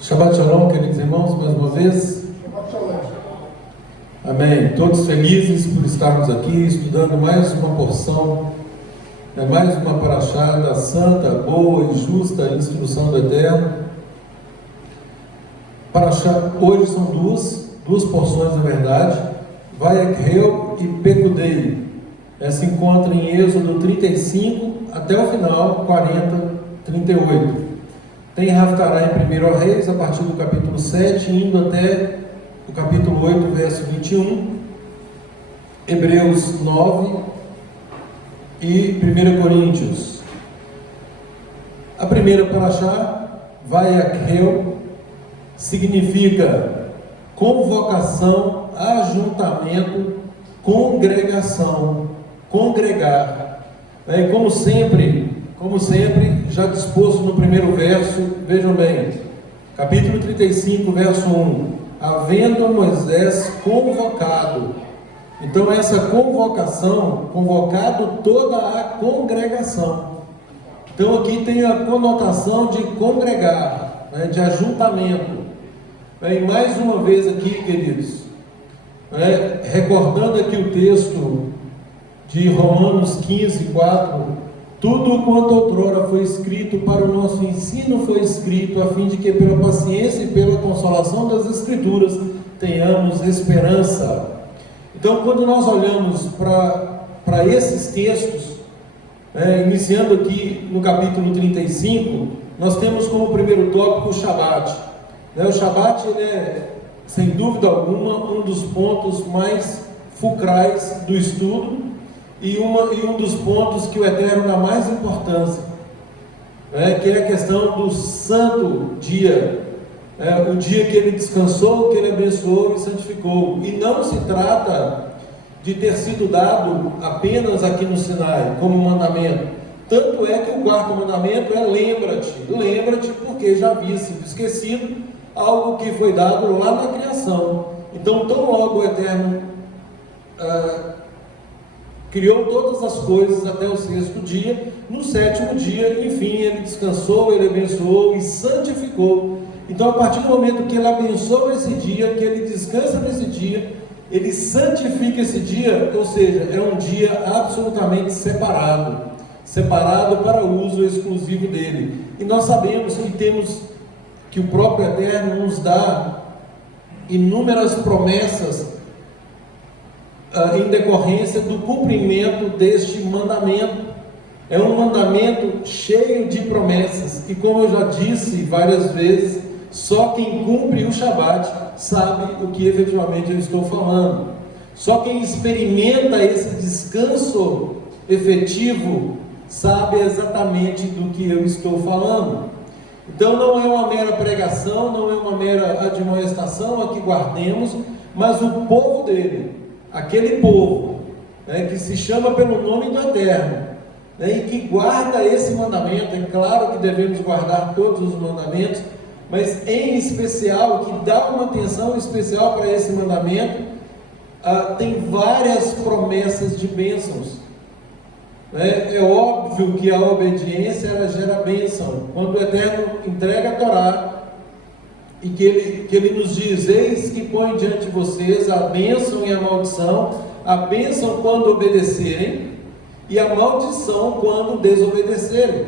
Shabbat Shalom, queridos irmãos, mais uma vez. Shabbat Shalom. Amém. Todos felizes por estarmos aqui estudando mais uma porção, mais uma paraxá da santa, boa e justa instrução do Eterno. Paraxá, hoje são duas porções, na verdade. Vayekhel e Pekudei. Se encontra em Êxodo 35 até o final, 40, 38. Tem Haftarah em 1 Reis, a partir do capítulo 7, indo até o capítulo 8, verso 21, Hebreus 9 e 1 Coríntios. A primeira paraxá, Vayekhel, significa convocação, ajuntamento, congregação, congregar. Como sempre, já disposto no primeiro verso, vejam bem, capítulo 35, verso 1, havendo Moisés convocado. Então essa convocação, convocado toda a congregação. Então aqui tem a conotação de congregar, de ajuntamento. E mais uma vez aqui, queridos, recordando aqui o texto de Romanos 15, 4, tudo quanto outrora foi escrito para o nosso ensino foi escrito, a fim de que pela paciência e pela consolação das Escrituras tenhamos esperança. Então, quando nós olhamos para esses textos, iniciando aqui no capítulo 35, nós temos como primeiro tópico o Shabat. O Shabat ele é, sem dúvida alguma, um dos pontos mais fulcrais do estudo, e um dos pontos que o Eterno dá mais importância, que é a questão do santo dia, o dia que ele descansou, que ele abençoou e santificou. E não se trata de ter sido dado apenas aqui no Sinai, como mandamento. Tanto é que o quarto mandamento é lembra-te, porque já havia sido esquecido algo que foi dado lá na criação. Então, tão logo o Eterno criou todas as coisas até o sexto dia, no sétimo dia, enfim, ele descansou, ele abençoou e santificou. Então, a partir do momento que ele abençoa esse dia, que ele descansa nesse dia, ele santifica esse dia, ou seja, é um dia absolutamente separado para o uso exclusivo dele. E nós sabemos que o próprio Eterno nos dá inúmeras promessas em decorrência do cumprimento deste mandamento. É um mandamento cheio de promessas, e como eu já disse várias vezes, só quem cumpre o Shabat sabe o que efetivamente eu estou falando. Só quem experimenta esse descanso efetivo sabe exatamente do que eu estou falando. Então não é uma mera pregação, não é uma mera admoestação a que guardemos, mas o povo dele, aquele povo que se chama pelo nome do Eterno, e que guarda esse mandamento. É claro que devemos guardar todos os mandamentos, mas em especial, que dá uma atenção especial para esse mandamento, tem várias promessas de bênçãos. É óbvio que a obediência ela gera bênção. Quando o Eterno entrega a Torá, e que ele nos diz: eis que põe diante de vocês a bênção e a bênção quando obedecerem, e a maldição quando desobedecerem.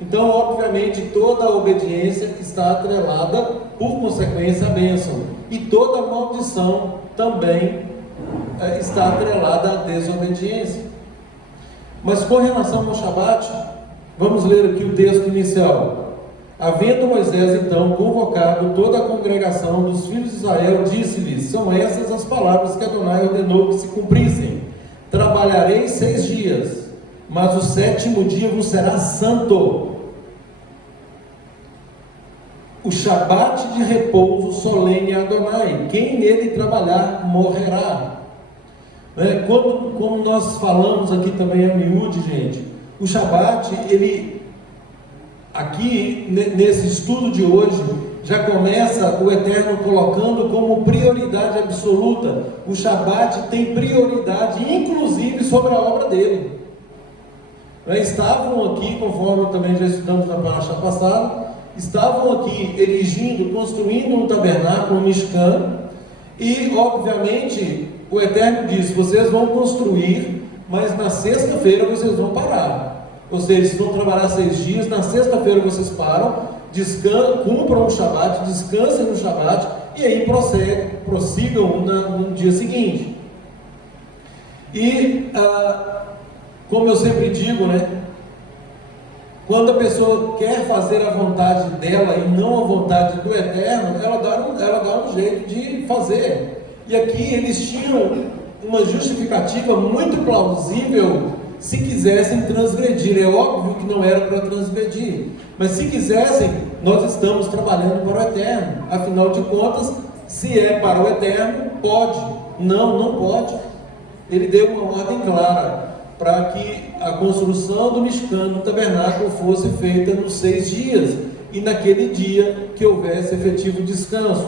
Então, obviamente, toda a obediência está atrelada, por consequência, à bênção, e toda a maldição também está atrelada à desobediência. Mas com relação ao Shabat, vamos ler aqui o texto inicial. Havendo Moisés então convocado toda a congregação dos filhos de Israel, disse-lhes: são essas as palavras que Adonai ordenou que se cumprissem. Trabalhareis 6 dias, mas o 7º dia vos será santo. O Shabat de repouso solene a Adonai. Quem nele trabalhar morrerá. Como nós falamos aqui também a miúde, gente, o Shabat, ele, aqui nesse estudo de hoje, já começa o Eterno colocando como prioridade absoluta. O Shabat tem prioridade, inclusive, sobre a obra dele. Estavam aqui, conforme também já estudamos na paraxá passada, estavam aqui erigindo, construindo um tabernáculo, um Mishkan, e obviamente o Eterno disse: vocês vão construir, mas na sexta-feira vocês vão parar. Ou seja, vocês vão trabalhar 6 dias, na sexta-feira vocês param, cumpram o Shabat, descansem no Shabat, e aí prossigam no dia seguinte. E como eu sempre digo, né, quando a pessoa quer fazer a vontade dela e não a vontade do Eterno, ela dá um jeito de fazer. E aqui eles tinham uma justificativa muito plausível se quisessem transgredir. É óbvio que não era para transgredir, mas se quisessem, nós estamos trabalhando para o Eterno. Afinal de contas, se é para o Eterno, pode. Não pode. Ele deu uma ordem clara para que a construção do Mishkan, do tabernáculo, fosse feita nos 6 dias, e naquele dia que houvesse efetivo descanso.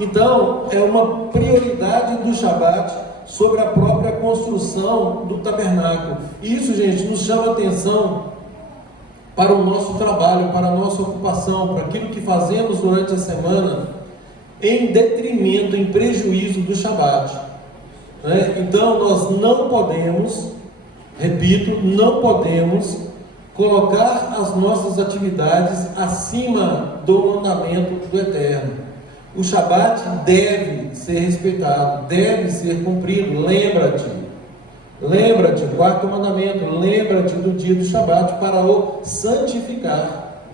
Então, é uma prioridade do Shabat sobre a própria construção do tabernáculo. E isso, gente, nos chama atenção para o nosso trabalho, para a nossa ocupação, para aquilo que fazemos durante a semana, em detrimento, em prejuízo do Shabat. Então, nós não podemos, repito, não podemos colocar as nossas atividades acima do mandamento do Eterno. O Shabat deve ser respeitado, deve ser cumprido. Lembra-te, quarto mandamento, lembra-te do dia do Shabat para o santificar.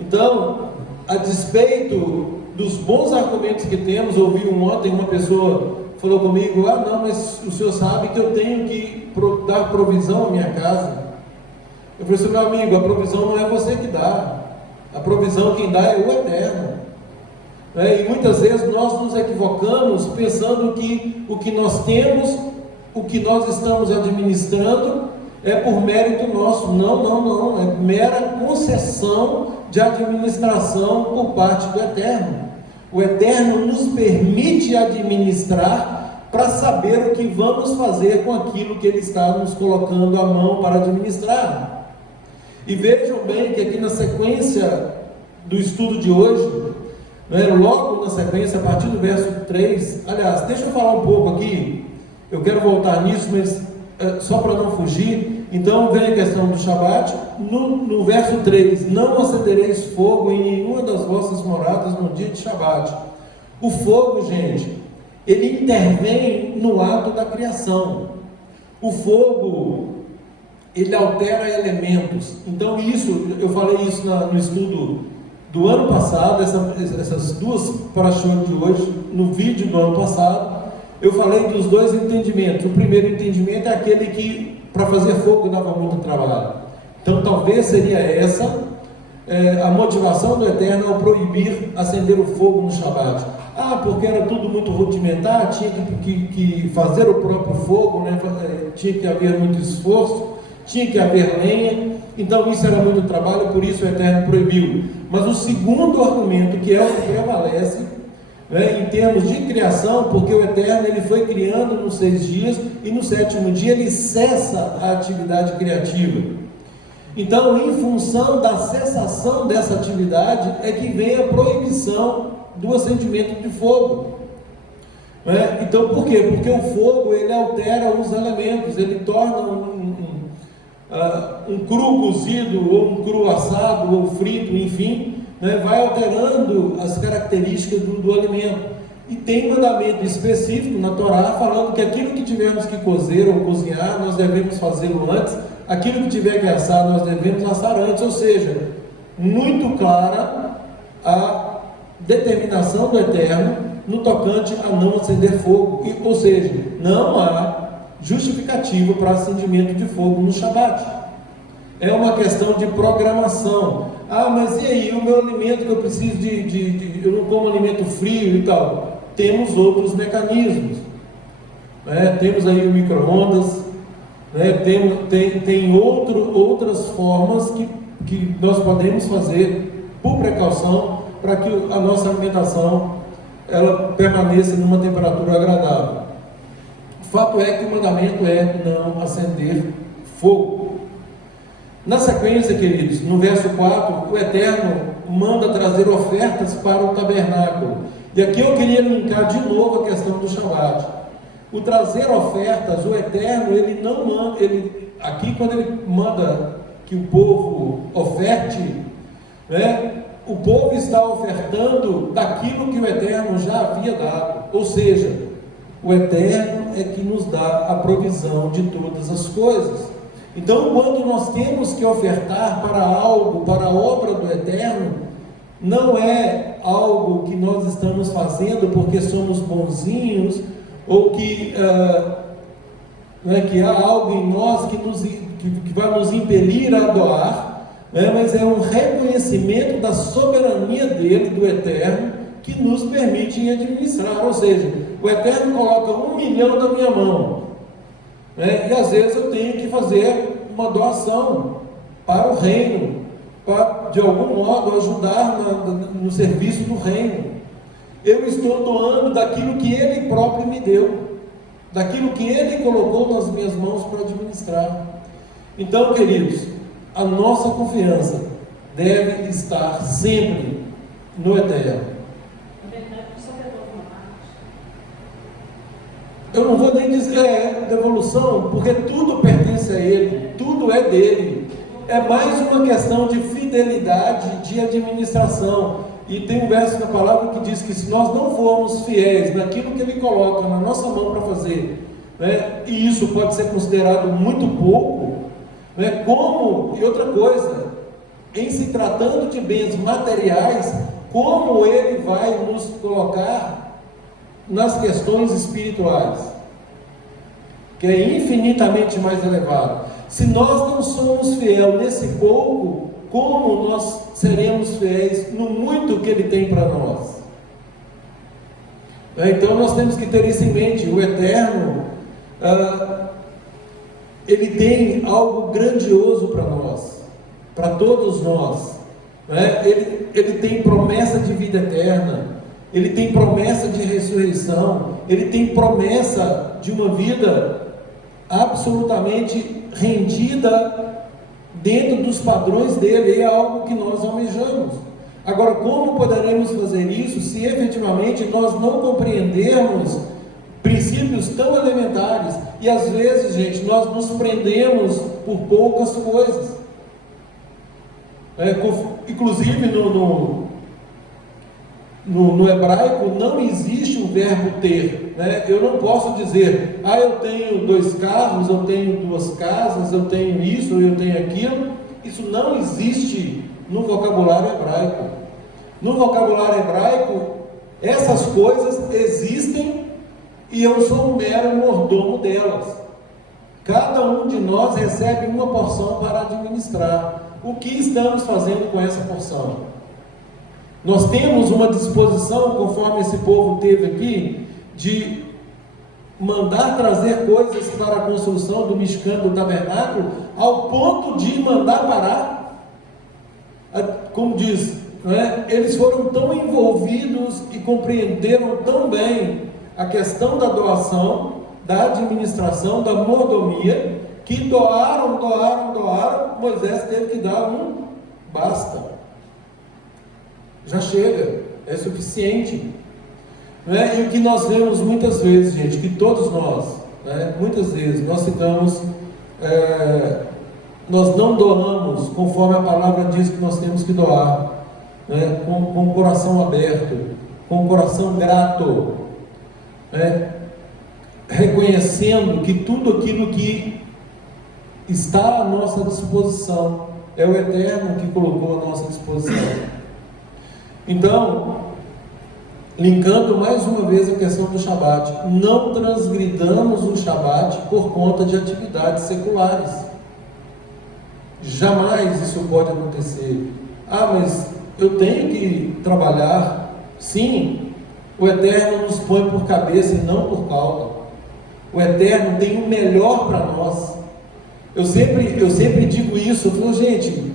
Então, a despeito dos bons argumentos que temos, ouvi ontem uma pessoa falou comigo: não, mas o senhor sabe que eu tenho que dar provisão à minha casa. Eu falei assim: meu amigo, a provisão não é você que dá, a provisão quem dá é o Eterno. E muitas vezes nós nos equivocamos pensando que o que nós temos, o que nós estamos administrando é por mérito nosso. Não, é mera concessão de administração por parte do Eterno. O Eterno nos permite administrar para saber o que vamos fazer com aquilo que Ele está nos colocando à mão para administrar. E vejam bem que aqui na sequência do estudo de hoje, logo na sequência, a partir do verso 3, aliás, deixa eu falar um pouco aqui, eu quero voltar nisso, mas só para não fugir. Então vem a questão do Shabat, no verso 3, não acendereis fogo em nenhuma das vossas moradas no dia de Shabat. O fogo, gente, ele intervém no ato da criação. O fogo, ele altera elementos. Então isso, eu falei isso no estudo do ano passado, essas duas parashot de hoje, no vídeo do ano passado, eu falei dos 2 entendimentos. O primeiro entendimento é aquele que para fazer fogo dava muito trabalho. Então talvez seria essa a motivação do Eterno ao proibir acender o fogo no Shabat. Porque era tudo muito rudimentar, tinha que fazer o próprio fogo, tinha que haver muito esforço, tinha que haver lenha, então isso era muito trabalho, por isso o Eterno proibiu. Mas o segundo argumento, que é o que prevalece, em termos de criação, porque o Eterno ele foi criando nos 6 dias, e no 7º dia ele cessa a atividade criativa. Então, em função da cessação dessa atividade, é que vem a proibição do acendimento de fogo. Então, por quê? Porque o fogo ele altera os elementos, ele torna um cru cozido, ou um cru assado, ou frito, enfim, vai alterando as características do alimento. E tem mandamento específico na Torá falando que aquilo que tivermos que cozer ou cozinhar, nós devemos fazê-lo antes, aquilo que tiver que assar, nós devemos assar antes. Ou seja, muito clara a determinação do Eterno no tocante a não acender fogo. Ou seja, não há justificativa para acendimento de fogo no Shabat. É uma questão de programação. Mas e aí, o meu alimento que eu preciso eu não como alimento frio e tal. Temos outros mecanismos. Temos aí o micro-ondas, tem outras formas que nós podemos fazer por precaução para que a nossa alimentação ela permaneça numa temperatura agradável. O fato é que o mandamento é não acender fogo. Na sequência, queridos, no verso 4, o Eterno manda trazer ofertas para o tabernáculo. E aqui eu queria linkar de novo a questão do Shabat. O trazer ofertas, o Eterno, ele não manda, aqui quando ele manda que o povo oferte, né, o povo está ofertando daquilo que o Eterno já havia dado. Ou seja, o Eterno é que nos dá a provisão de todas as coisas. Então, quando nós temos que ofertar para algo, para a obra do Eterno, não é algo que nós estamos fazendo porque somos bonzinhos, ou que há algo em nós que vai nos impelir a doar, mas é um reconhecimento da soberania dele, do Eterno, que nos permite administrar. Ou seja, o Eterno coloca 1 milhão na minha mão, e às vezes eu tenho que fazer uma doação para o reino, para de algum modo ajudar no serviço do reino. Eu estou doando daquilo que Ele próprio me deu, daquilo que Ele colocou nas minhas mãos para administrar. Então, queridos, a nossa confiança deve estar sempre no Eterno. Eu não vou nem dizer devolução, porque tudo pertence a Ele, tudo é dele. É mais uma questão de fidelidade, de administração. E tem um verso da palavra que diz que se nós não formos fiéis naquilo que Ele coloca na nossa mão para fazer, e isso pode ser considerado muito pouco, e outra coisa, em se tratando de bens materiais, como Ele vai nos colocar nas questões espirituais, que é infinitamente mais elevado. Se nós não somos fiéis nesse pouco, como nós seremos fiéis no muito que Ele tem para nós? Então nós temos que ter isso em mente. O Eterno, Ele tem algo grandioso para nós, para todos nós. Ele tem promessa de vida eterna, Ele tem promessa de ressurreição, Ele tem promessa de uma vida absolutamente rendida dentro dos padrões dele. É algo que nós almejamos. Agora, como poderemos fazer isso se efetivamente nós não compreendermos princípios tão elementares? E às vezes, gente, nós nos prendemos por poucas coisas. Inclusive no hebraico não existe o verbo ter, Eu não posso dizer, eu tenho 2 carros, eu tenho 2 casas, eu tenho isso, eu tenho aquilo. Isso não existe no vocabulário hebraico. No vocabulário hebraico, essas coisas existem e eu sou um mero mordomo delas. Cada um de nós recebe uma porção para administrar. O que estamos fazendo com essa porção? Nós temos uma disposição, conforme esse povo teve aqui, de mandar trazer coisas para a construção do Mishkan, do tabernáculo, ao ponto de mandar parar. Como diz, eles foram tão envolvidos e compreenderam tão bem a questão da doação, da administração, da mordomia, que doaram. Moisés teve que dar um basta. Já chega, é suficiente. E o que nós vemos muitas vezes, gente, que todos nós, muitas vezes nós ficamos, nós não doamos conforme a palavra diz que nós temos que doar, com o coração aberto, com o coração grato, reconhecendo que tudo aquilo que está à nossa disposição é o Eterno que colocou à nossa disposição. Então, linkando mais uma vez a questão do Shabat, não transgridamos o Shabat por conta de atividades seculares. Jamais isso pode acontecer. Mas eu tenho que trabalhar. Sim, o Eterno nos põe por cabeça e não por cauda. O Eterno tem o melhor para nós. Eu sempre digo isso. Eu falo, gente,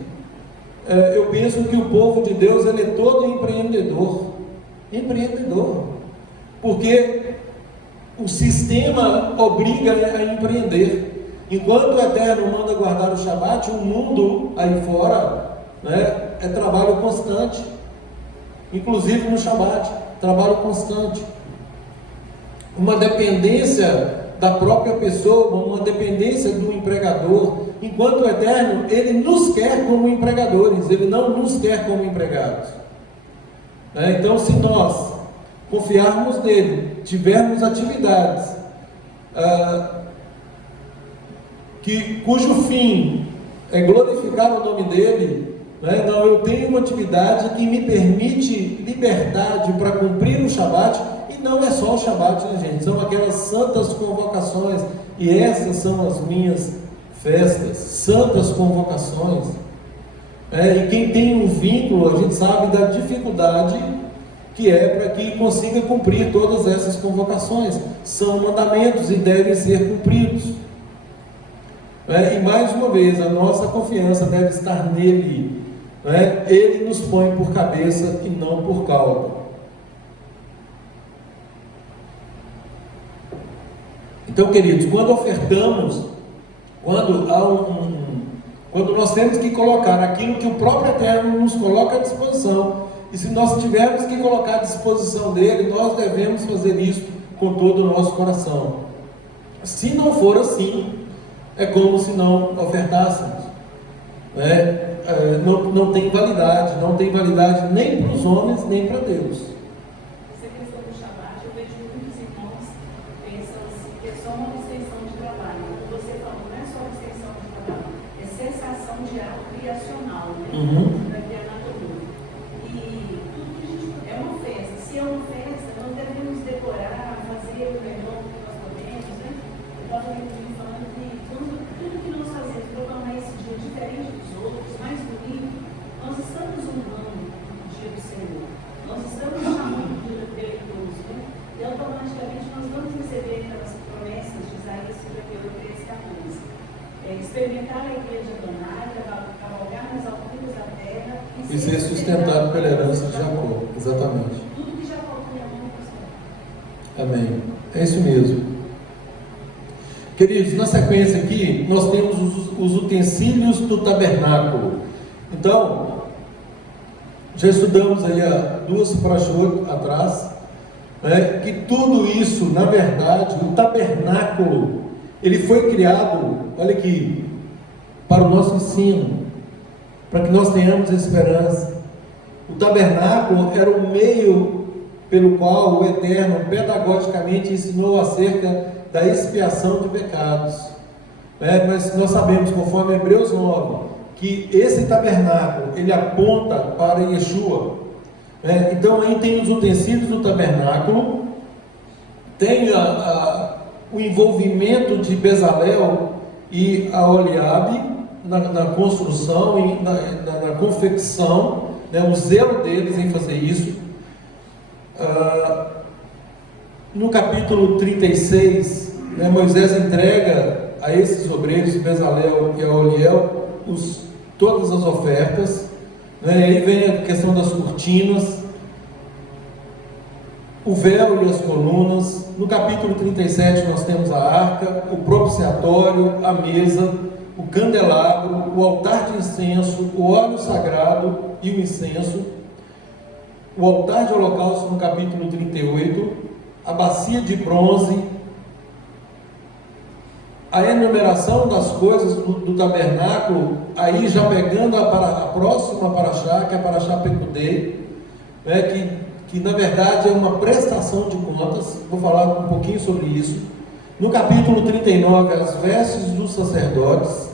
eu penso que o povo de Deus ele é todo empreendedor, porque o sistema obriga a empreender. Enquanto o Eterno manda guardar o Shabat, o mundo aí fora, né, é trabalho constante, inclusive no Shabat, trabalho constante. Uma dependência da própria pessoa, uma dependência do empregador, enquanto o Eterno, Ele nos quer como empregadores, Ele não nos quer como empregados. Então, se nós confiarmos nele, tivermos atividades cujo fim é glorificar o nome dele, não, eu tenho uma atividade que me permite liberdade para cumprir o Shabat, e não é só o Shabat, né, gente? São aquelas santas convocações, e essas são as minhas festas, santas convocações. E quem tem um vínculo, a gente sabe da dificuldade que é para que consiga cumprir todas essas convocações. São mandamentos e devem ser cumpridos. E mais uma vez, a nossa confiança deve estar nele. Ele nos põe por cabeça e não por cauda. Então, queridos, quando ofertamos, quando nós temos que colocar aquilo que o próprio Eterno nos coloca à disposição, e se nós tivermos que colocar à disposição dele, nós devemos fazer isso com todo o nosso coração. Se não for assim, é como se não ofertássemos. Não tem validade, não tem validade nem para os homens, nem para Deus. Essa questão do Shabat, eu vejo muitos irmãos pensam assim, que é só uma extensão de trabalho. Como você falou, não é só uma extensão de trabalho, é cessação de ato criacional, da criatura. E tudo que a gente é uma festa. Se é uma festa, nós devemos decorar, fazer o melhor que nós podemos, né? Eu estava falando que tudo que nós fazemos para tornar esse dia diferente dos outros, mais bonito, nós estamos honrando o dia do Senhor. Nós estamos chamando o dia deleitoso, né? E automaticamente nós vamos receber aquelas promessas de Isaías 58, 13, 14. Experimentar a igreja Adonai, cavalgar nas alturas da terra e ser sustentado pela herança de Jacó. Exatamente. Tudo que já faltou na mão do Senhor. Amém. É isso mesmo. Queridos, na sequência aqui, nós temos os utensílios do tabernáculo. Então, já estudamos aí há 2 parashot atrás, que tudo isso, na verdade, o tabernáculo, ele foi criado, olha aqui, para o nosso ensino, para que nós tenhamos esperança. O tabernáculo era o meio pelo qual o Eterno pedagogicamente ensinou acerca da expiação de pecados. Mas nós sabemos, conforme Hebreus 9, que esse tabernáculo, ele aponta para Yeshua. Então aí tem os utensílios do tabernáculo, tem o envolvimento de Bezalel e Aholiabe na construção e na confecção, o zelo deles em fazer isso. No capítulo 36, Moisés entrega a esses obreiros, Bezalel e Aholiel, todas as ofertas. Aí vem a questão das cortinas, o véu e as colunas. No capítulo 37 nós temos a arca, o propiciatório, a mesa, o candelabro, o altar de incenso, o óleo sagrado e o incenso, o altar de holocausto no capítulo 38, a bacia de bronze, a enumeração das coisas do tabernáculo, aí já pegando a próxima paraxá, que é a paraxá Pekudei, que na verdade é uma prestação de contas. Vou falar um pouquinho sobre isso. No capítulo 39, as vestes dos sacerdotes.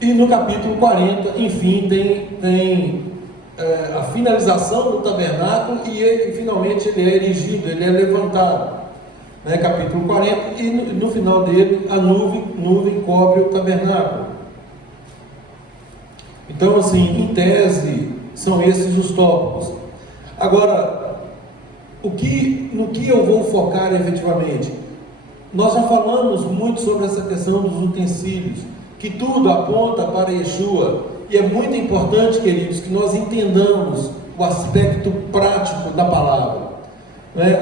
E no capítulo 40, enfim, tem a finalização do tabernáculo, e ele finalmente ele é erigido, ele é levantado. Capítulo 40, e no final dele a nuvem cobre o tabernáculo. Então, assim, em tese, são esses os tópicos. Agora, no que eu vou focar efetivamente? Nós já falamos muito sobre essa questão dos utensílios, que tudo aponta para Yeshua, e é muito importante, queridos, que nós entendamos o aspecto prático da palavra.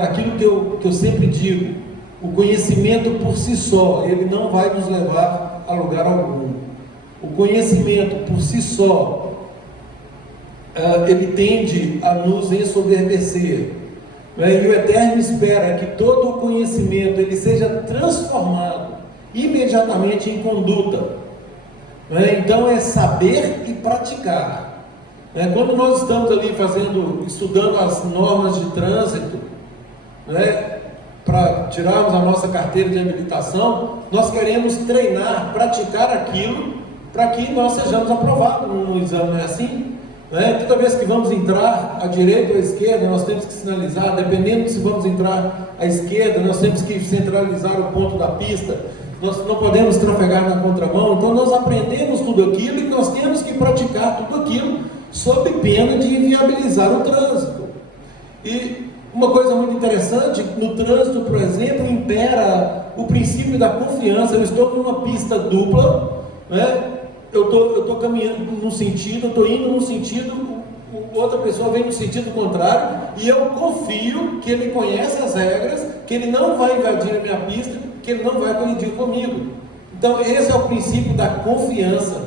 Aquilo que eu sempre digo, o conhecimento por si só, ele não vai nos levar a lugar algum. O conhecimento por si só, ele tende a nos ensoberbecer, né? E o Eterno espera que todo o conhecimento ele seja transformado imediatamente em conduta, né? Então é saber e praticar, né? Quando nós estamos ali estudando as normas de trânsito, né, para tirarmos a nossa carteira de habilitação, nós queremos treinar, praticar aquilo para que nós sejamos aprovados no exame, não é assim? Né? Toda vez que vamos entrar à direita ou à esquerda, nós temos que sinalizar, dependendo de se vamos entrar à esquerda, nós temos que centralizar o ponto da pista, nós não podemos trafegar na contramão. Então nós aprendemos tudo aquilo e nós temos que praticar tudo aquilo sob pena de inviabilizar o trânsito. E uma coisa muito interessante, no trânsito, por exemplo, impera o princípio da confiança. Eu estou numa pista dupla, né? Eu estou caminhando num sentido, eu estou indo num sentido, outra pessoa vem no sentido contrário, e eu confio que ele conhece as regras, que ele não vai invadir a minha pista, que ele não vai colidir comigo. Então esse é o princípio da confiança,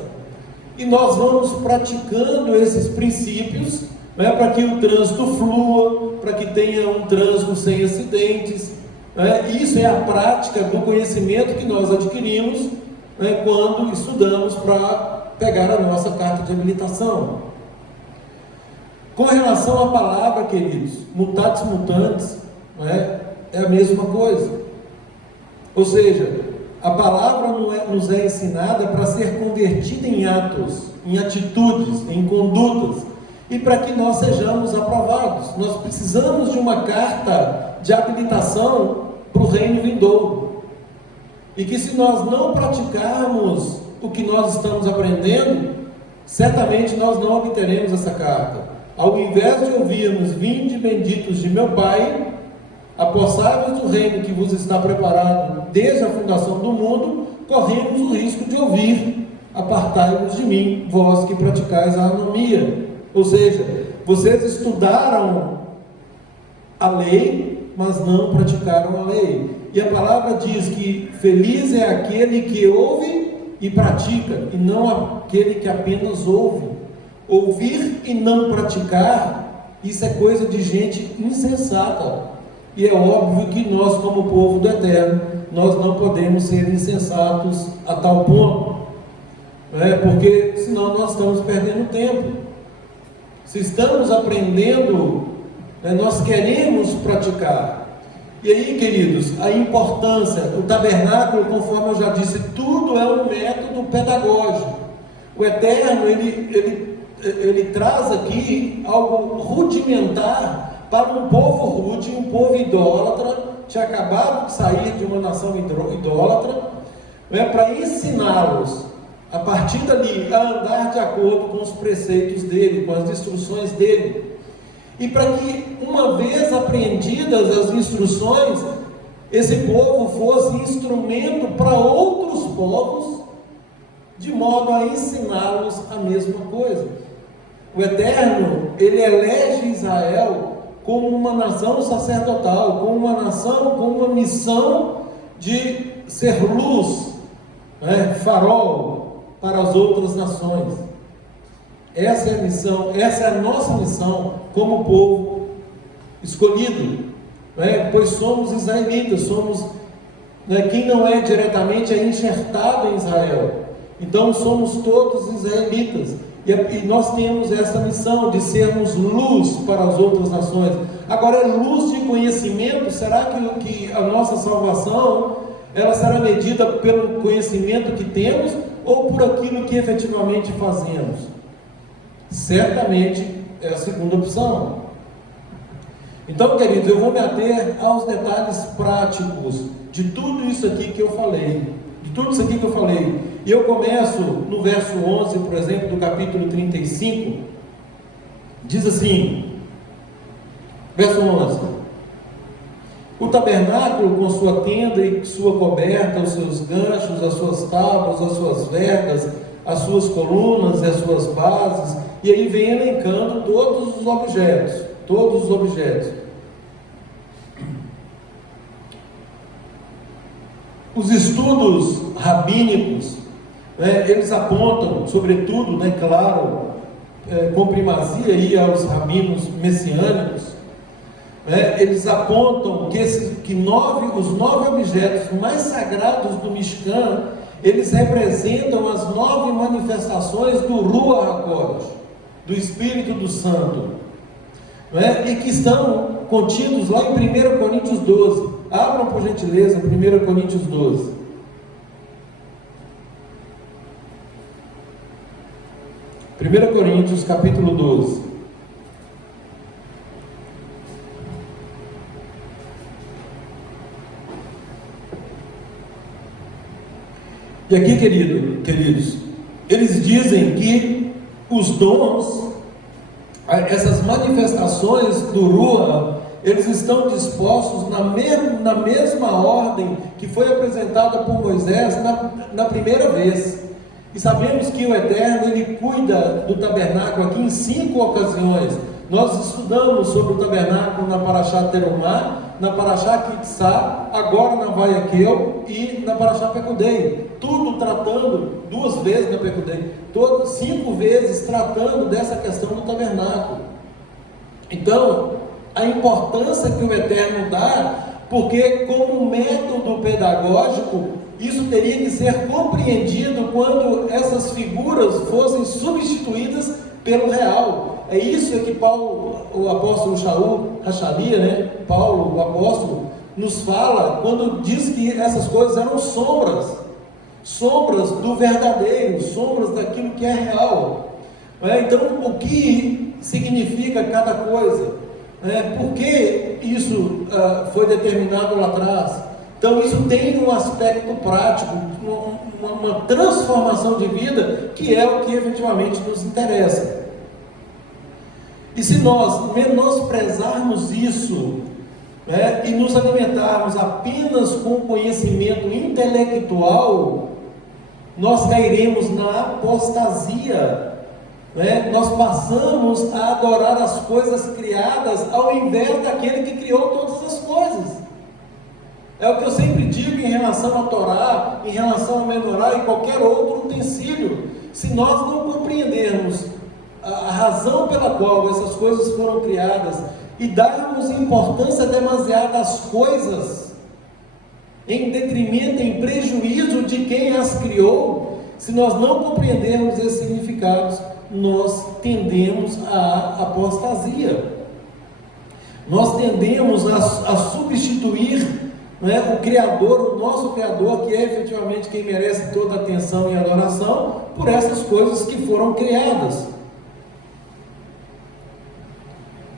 e nós vamos praticando esses princípios, né, para que o trânsito flua, para que tenha um trânsito sem acidentes, né? Isso é a prática do conhecimento que nós adquirimos, né, quando estudamos para pegar a nossa carta de habilitação. Com relação à palavra, queridos, mutatis mutandis, né, é a mesma coisa. Ou seja, a palavra nos é ensinada para ser convertida em atos, em atitudes, em condutas, e para que nós sejamos aprovados. Nós precisamos de uma carta de habilitação para o reino vindouro. E que se nós não praticarmos o que nós estamos aprendendo, certamente nós não obteremos essa carta. Ao invés de ouvirmos: vinde benditos de meu Pai, apossai-vos do reino que vos está preparado desde a fundação do mundo, corremos o risco de ouvir: apartai-vos de mim, vós que praticais a anomia. Ou seja, vocês estudaram a lei, mas não praticaram a lei. E a palavra diz que feliz é aquele que ouve e pratica, e não aquele que apenas ouve. Ouvir e não praticar, isso é coisa de gente insensata. E é óbvio que nós, como povo do Eterno, nós não podemos ser insensatos a tal ponto, né? Porque senão nós estamos perdendo tempo. Se estamos aprendendo, né, nós queremos praticar. E aí, queridos, a importância, o tabernáculo, conforme eu já disse, tudo é um método pedagógico. O Eterno, ele traz aqui algo rudimentar para um povo rude, um povo idólatra, tinha acabado de sair de uma nação idólatra, né, para ensiná-los, a partir dali, a andar de acordo com os preceitos dele, com as instruções dele. E para que, uma vez aprendidas as instruções, esse povo fosse instrumento para outros povos, de modo a ensiná-los a mesma coisa. O Eterno, ele elege Israel como uma nação sacerdotal, como uma nação com uma missão de ser luz, né, farol para as outras nações. Essa é a missão, essa é a nossa missão como povo escolhido, né? Pois somos israelitas, somos, né, quem não é diretamente é enxertado em Israel. Então somos todos israelitas, e nós temos essa missão de sermos luz para as outras nações. Agora, é luz de conhecimento? Será que a nossa salvação ela será medida pelo conhecimento que temos ou por aquilo que efetivamente fazemos? Certamente é a segunda opção. Então, queridos, eu vou me ater aos detalhes práticos de tudo isso aqui que eu falei. E eu começo no verso 11, por exemplo, do capítulo 35. Diz assim, verso 11: o tabernáculo com sua tenda e sua coberta, os seus ganchos, as suas tábuas, as suas vergas, as suas colunas e as suas bases. E aí vem elencando todos os objetos. Os estudos rabínicos, Eles apontam, sobretudo, claro, com primazia aí aos rabinos messiânicos, eles apontam que os 9 objetos mais sagrados do Mishkan, eles representam as 9 manifestações do Ruach HaKodesh, do Espírito do Santo, e que estão contidos lá em 1 Coríntios 12. Abram por gentileza 1 Coríntios 12. Primeira Coríntios, capítulo 12. E aqui, queridos, eles dizem que os dons, essas manifestações do Ruach, eles estão dispostos na mesma ordem que foi apresentada por Moisés na primeira vez. E sabemos que o Eterno, Ele cuida do tabernáculo aqui em 5 ocasiões. Nós estudamos sobre o tabernáculo na Parashá Terumá, na Parashá Kitsá, agora na Vaiaqueu e na Parashá Pekudei. Tudo tratando, 2 vezes na Pekudei, 5 vezes tratando dessa questão do tabernáculo. Então, a importância que o Eterno dá, porque como método pedagógico, isso teria que ser compreendido quando essas figuras fossem substituídas pelo real. É isso que Paulo, o apóstolo Shaul Hachalia, Paulo, o apóstolo, nos fala quando diz que essas coisas eram sombras do verdadeiro, sombras daquilo que é real. Então, o que significa cada coisa? Por que isso foi determinado lá atrás? Então, isso tem um aspecto prático, uma transformação de vida, que é o que efetivamente nos interessa. E se nós menosprezarmos isso, e nos alimentarmos apenas com conhecimento intelectual, nós cairemos na apostasia. Nós passamos a adorar as coisas criadas ao invés daquele que criou todas as coisas. É o que eu sempre digo em relação à Torá, em relação ao Menorá e qualquer outro utensílio. Se nós não compreendermos a razão pela qual essas coisas foram criadas e darmos importância demasiada às coisas, em detrimento, em prejuízo de quem as criou, se nós não compreendermos esses significados, nós tendemos à apostasia. Nós tendemos a substituir o Criador, o nosso Criador, que é efetivamente quem merece toda a atenção e adoração, por essas coisas que foram criadas.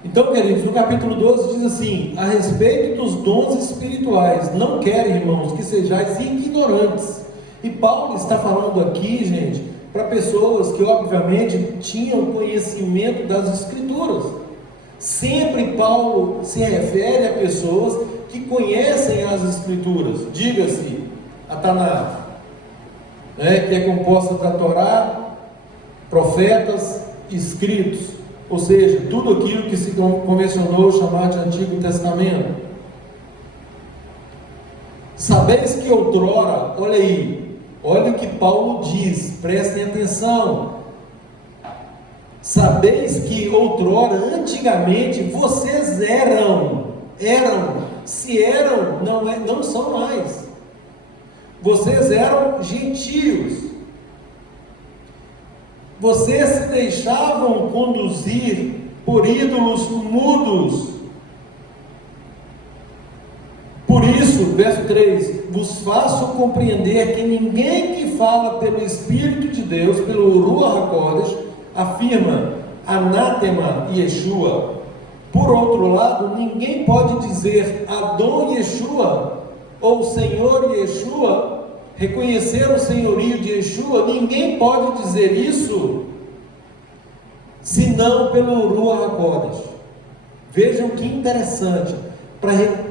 Então, queridos, no capítulo 12 diz assim: a respeito dos dons espirituais, não quero, irmãos, que sejais ignorantes. E Paulo está falando aqui, gente, para pessoas que obviamente tinham conhecimento das Escrituras. Sempre Paulo se refere a pessoas que conhecem as Escrituras. Diga-se a Taná, que é composta da Torá, profetas, escritos, ou seja, tudo aquilo que se convencionou chamar de Antigo Testamento. Sabeis que outrora, olha aí, olha o que Paulo diz, prestem atenção. Sabeis que outrora, antigamente, vocês eram, se eram, não são mais. Vocês eram gentios. Vocês se deixavam conduzir por ídolos mudos. Por isso, verso 3, vos faço compreender que ninguém que fala pelo Espírito de Deus, pelo Ruach HaKodesh, afirma anátema Yeshua. Por outro lado, ninguém pode dizer Adon Yeshua ou Senhor Yeshua, reconhecer o senhorio de Yeshua. Ninguém pode dizer isso senão pelo Ruach HaKodesh. Vejam que interessante.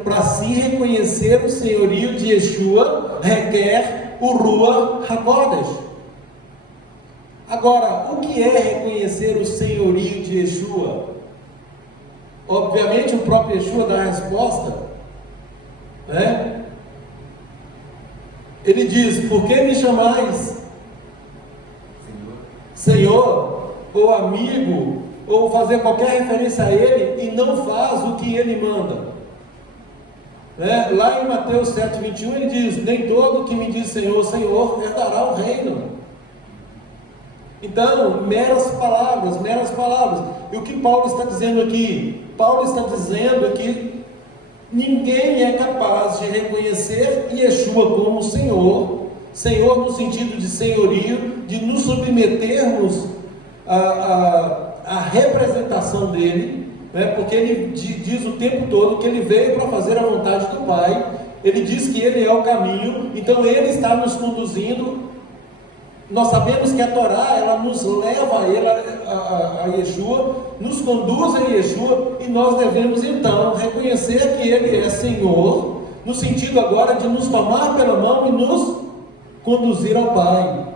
Para se reconhecer o senhorio de Yeshua, requer o Ruach HaKodesh. Agora, o que é reconhecer o senhorio de Yeshua? Obviamente o próprio Yeshua dá a resposta, Ele diz: por que me chamais Senhor, ou amigo, ou fazer qualquer referência a Ele e não faz o que Ele manda. Lá em Mateus 7,21 ele diz: nem todo que me diz Senhor, Senhor, herdará o reino. Então, meras palavras. E o que Paulo está dizendo aqui? Paulo está dizendo que ninguém é capaz de reconhecer Yeshua como Senhor no sentido de senhorio, de nos submetermos à representação dele, porque ele diz o tempo todo que ele veio para fazer a vontade do Pai. Ele diz que ele é o caminho, então ele está nos conduzindo. Nós sabemos que a Torá, ela nos leva a Yeshua, nos conduz a Yeshua, e nós devemos então reconhecer que ele é Senhor, no sentido agora de nos tomar pela mão e nos conduzir ao Pai.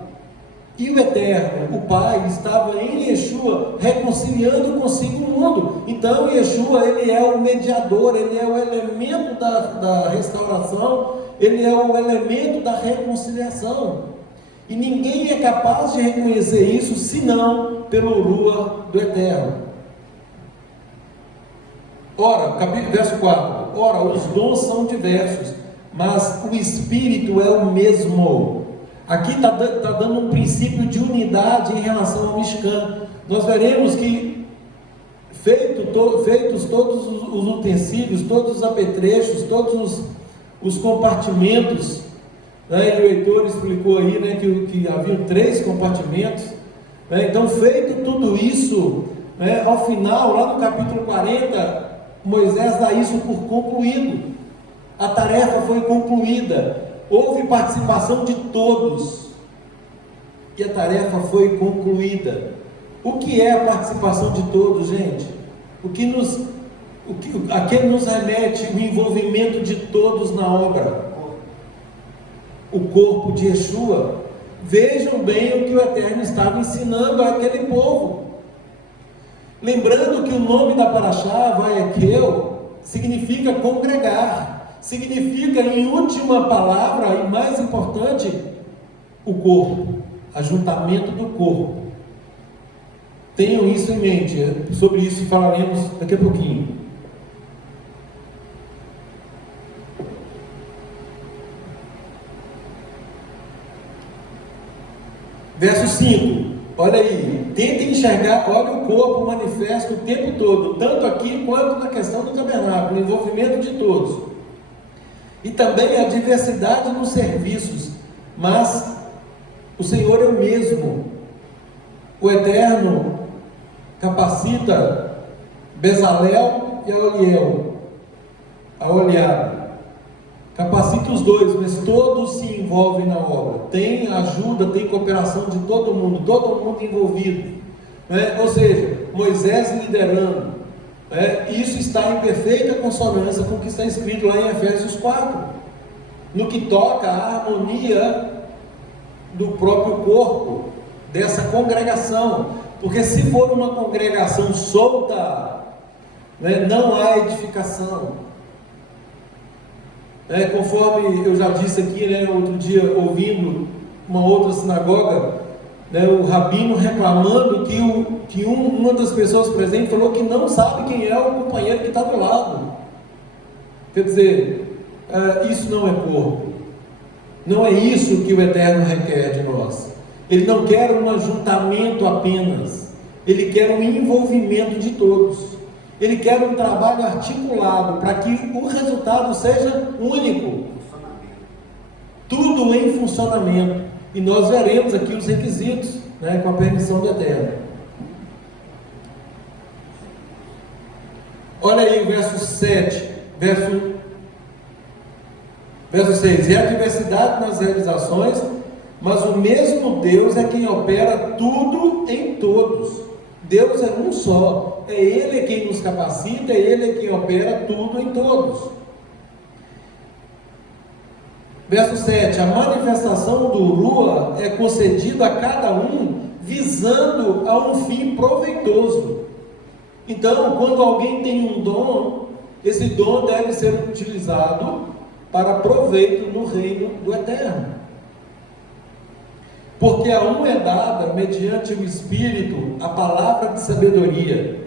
E o Eterno, o Pai, estava em Yeshua reconciliando consigo o mundo. Então Yeshua, ele é o mediador, ele é o elemento da restauração, ele é o elemento da reconciliação. E ninguém é capaz de reconhecer isso senão pelo Rua do Eterno. Ora, verso 4: ora, os dons são diversos, mas o Espírito é o mesmo. Aqui está dando um princípio de unidade em relação ao Mishkan. Nós veremos que feitos todos os utensílios, todos os apetrechos, todos os compartimentos, e o Heitor explicou aí, que havia 3 compartimentos, então feito tudo isso, ao final, lá no capítulo 40, Moisés dá isso por concluído. A tarefa foi concluída, houve participação de todos, e a tarefa foi concluída. O que é a participação de todos, gente? A que nos remete o envolvimento de todos na obra? O corpo de Yeshua. Vejam bem o que o Eterno estava ensinando àquele povo. Lembrando que o nome da Parashá, Vayekel, significa congregar, significa, em última palavra e mais importante, o corpo, ajuntamento do corpo. Tenham isso em mente, sobre isso falaremos daqui a pouquinho. Verso 5, olha aí, tentem enxergar, olha o corpo manifesto o tempo todo, tanto aqui quanto na questão do tabernáculo, o envolvimento de todos, e também a diversidade nos serviços, mas o Senhor é o mesmo. O Eterno capacita Bezalel e Aholiabe, capacita os dois, mas todos se envolvem na obra. Tem ajuda, tem cooperação de todo mundo envolvido, Ou seja, Moisés liderando, Isso está em perfeita consonância com o que está escrito lá em Efésios 4, no que toca à harmonia do próprio corpo, dessa congregação, porque se for uma congregação solta, não há edificação. Conforme eu já disse aqui, outro dia, ouvindo uma outra sinagoga, o rabino reclamando que uma das pessoas presentes falou que não sabe quem é o companheiro que está do lado. Quer dizer, isso não é corpo, não é isso que o Eterno requer de nós. Ele não quer um ajuntamento apenas, ele quer um envolvimento de todos. Ele quer um trabalho articulado para que o resultado seja único, tudo em funcionamento. E nós veremos aqui os requisitos, com a permissão do Eterno. Olha aí o verso 7, verso 6: e a diversidade nas realizações, mas o mesmo Deus é quem opera tudo em todos. Deus é um só, é Ele quem nos capacita, é Ele quem opera tudo em todos. Verso 7: a manifestação do Rua é concedida a cada um visando a um fim proveitoso. Então, quando alguém tem um dom, esse dom deve ser utilizado para proveito no reino do Eterno. Porque a um é dada, mediante o Espírito, a palavra de sabedoria,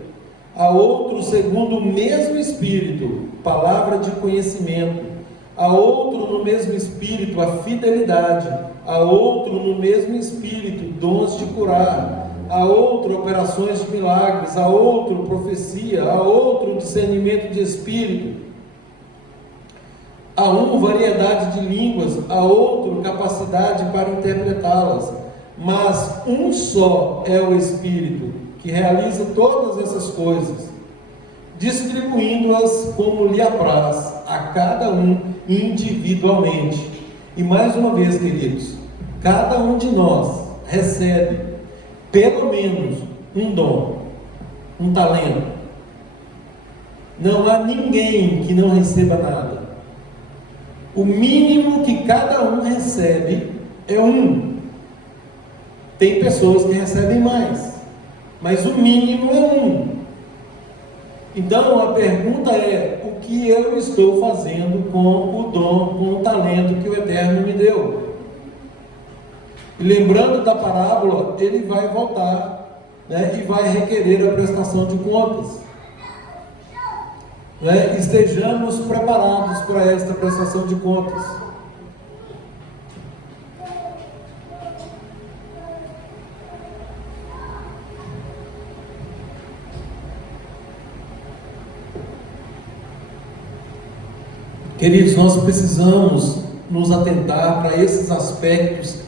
a outro, segundo o mesmo Espírito, palavra de conhecimento, a outro, no mesmo Espírito, a fidelidade, a outro, no mesmo Espírito, dons de curar, a outro, operações de milagres, a outro, profecia, a outro, discernimento de Espírito, a um, variedade de línguas, a outro, capacidade para interpretá-las. Mas um só é o Espírito, que realiza todas essas coisas, distribuindo-as como lhe apraz, a cada um individualmente. E mais uma vez, queridos, cada um de nós recebe pelo menos um dom, um talento. Não há ninguém que não receba nada. O mínimo que cada um recebe é um. Tem pessoas que recebem mais, mas o mínimo é um. Então a pergunta é: o que eu estou fazendo com o dom, com o talento que o Eterno me deu? E lembrando da parábola, ele vai voltar, e vai requerer a prestação de contas. Estejamos preparados para esta prestação de contas. Queridos, nós precisamos nos atentar para esses aspectos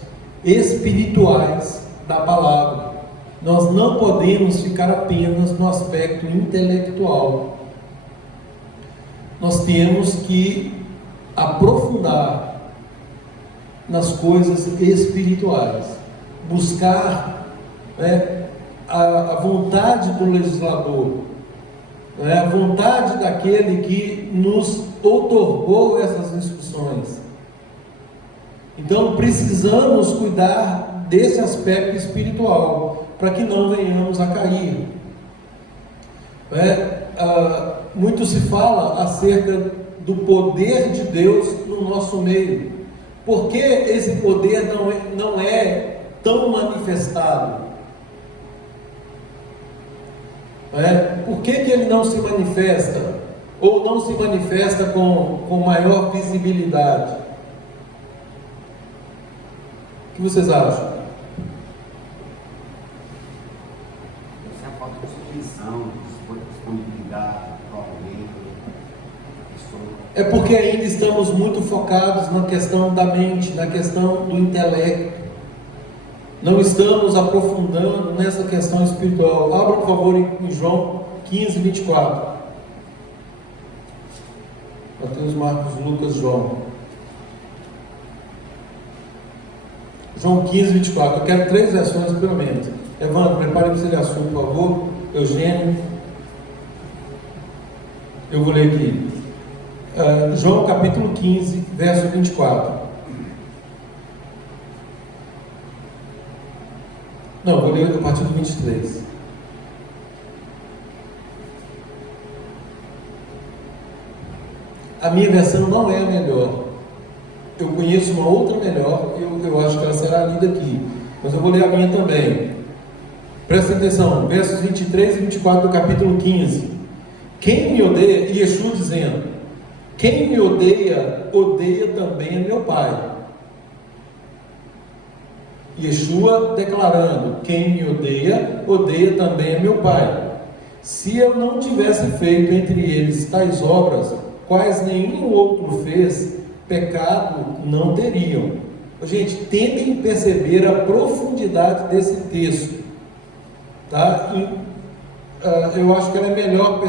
espirituais da palavra. Nós não podemos ficar apenas no aspecto intelectual. Nós temos que aprofundar nas coisas espirituais, buscar a vontade do legislador, a vontade daquele que nos outorgou essas instruções. Então precisamos cuidar desse aspecto espiritual, para que não venhamos a cair. Muito se fala acerca do poder de Deus no nosso meio. Por que esse poder não é tão manifestado? Por que ele não se manifesta? Ou não se manifesta com maior visibilidade? O que vocês acham? Essa é a falta de submissão, disponibilidade, provavelmente. É porque ainda estamos muito focados na questão da mente, na questão do intelecto. Não estamos aprofundando nessa questão espiritual. Abra, por favor, em João 15, 24. Mateus, Marcos, Lucas, João. João 15, 24. Eu quero 3 versões pelo menos. Evandro, prepare para esse assunto, por favor. Eugênio. Eu vou ler aqui. João capítulo 15, verso 24. Não, vou ler a partir do 23. A minha versão não é a melhor. Eu conheço uma outra melhor, eu acho que ela será lida aqui. Mas eu vou ler a minha também. Presta atenção, versos 23 e 24 do capítulo 15. Quem me odeia, e Yeshua dizendo: quem me odeia, odeia também a meu Pai. Yeshua declarando: quem me odeia, odeia também a meu Pai. Se eu não tivesse feito entre eles tais obras, quais nenhum outro fez, pecado não teriam. Gente, tentem perceber a profundidade desse texto, tá? Eu acho que ela é melhor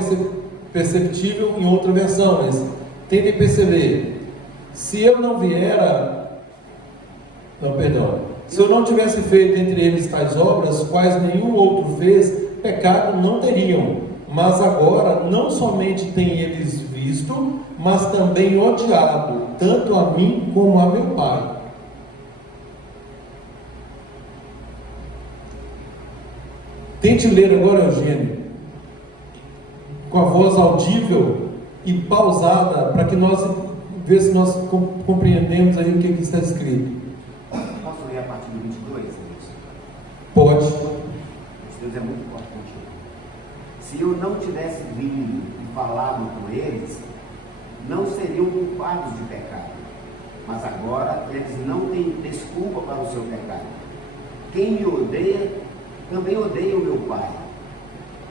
perceptível em outra versão, mas tentem perceber. Se eu não Se eu não tivesse feito entre eles tais obras, quais nenhum outro fez, pecado não teriam. Mas agora, não somente têm eles visto, mas também odiado, tanto a mim como a meu Pai. Tente ler agora, Eugênio, com a voz audível e pausada, para que nós ver se nós compreendemos aí o que está escrito. Posso ler a partir do 22? Deus é muito importante. Se eu não tivesse vindo e falado com eles, não seriam culpados de pecado. Mas agora eles não têm desculpa para o seu pecado. Quem me odeia, também odeia o meu Pai.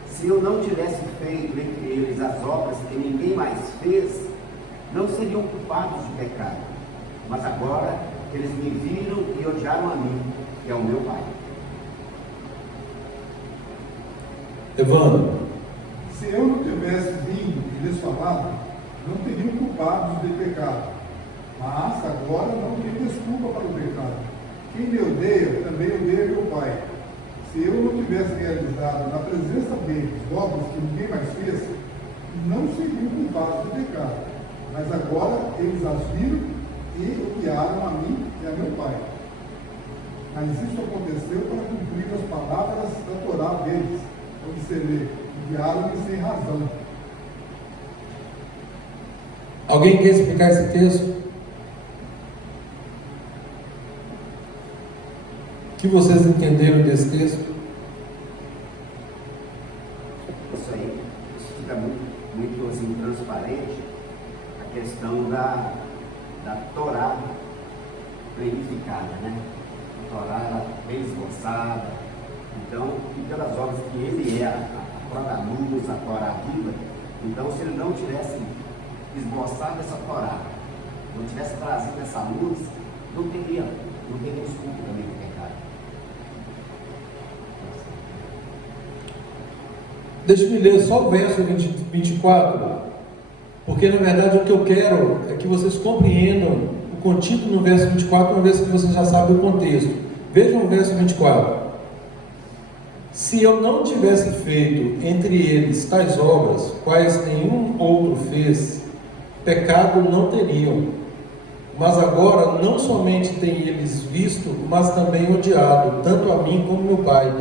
Se eu não tivesse feito entre eles as obras que ninguém mais fez, não seriam culpados de pecado. Mas agora eles me viram e odiaram a mim, que é o meu Pai. Evandro. Se eu não tivesse vindo e lhes falado, não teriam culpados de pecado. Mas agora não tem desculpa para o pecado. Quem me odeia, também odeia meu Pai. Se eu não tivesse realizado na presença deles obras que ninguém mais fez, não seriam culpados de pecado. Mas agora eles as viram e odiaram a mim e a meu Pai. Mas isso aconteceu para cumprir as palavras da Torá deles. Onde você lê, odiaram-me sem razão. Alguém quer explicar esse texto? O que vocês entenderam desse texto? Isso aí, isso fica muito assim, transparente, a questão da Torá planificada, né? A Torá ela bem esboçada. Então, e pelas obras que ele é, a própria luz, a Torá viva, então se ele não tivesse esboçado essa Torá, não tivesse trazido essa luz, não teria desculpa também do pecado. Deixa eu ler só o verso 24, porque na verdade o que eu quero é que vocês compreendam o contido no verso 24, uma vez que vocês já sabem o contexto. Vejam o verso 24. Se eu não tivesse feito entre eles tais obras, quais nenhum outro fez, pecado não teriam. Mas agora não somente têm eles visto, mas também odiado, tanto a mim como meu Pai.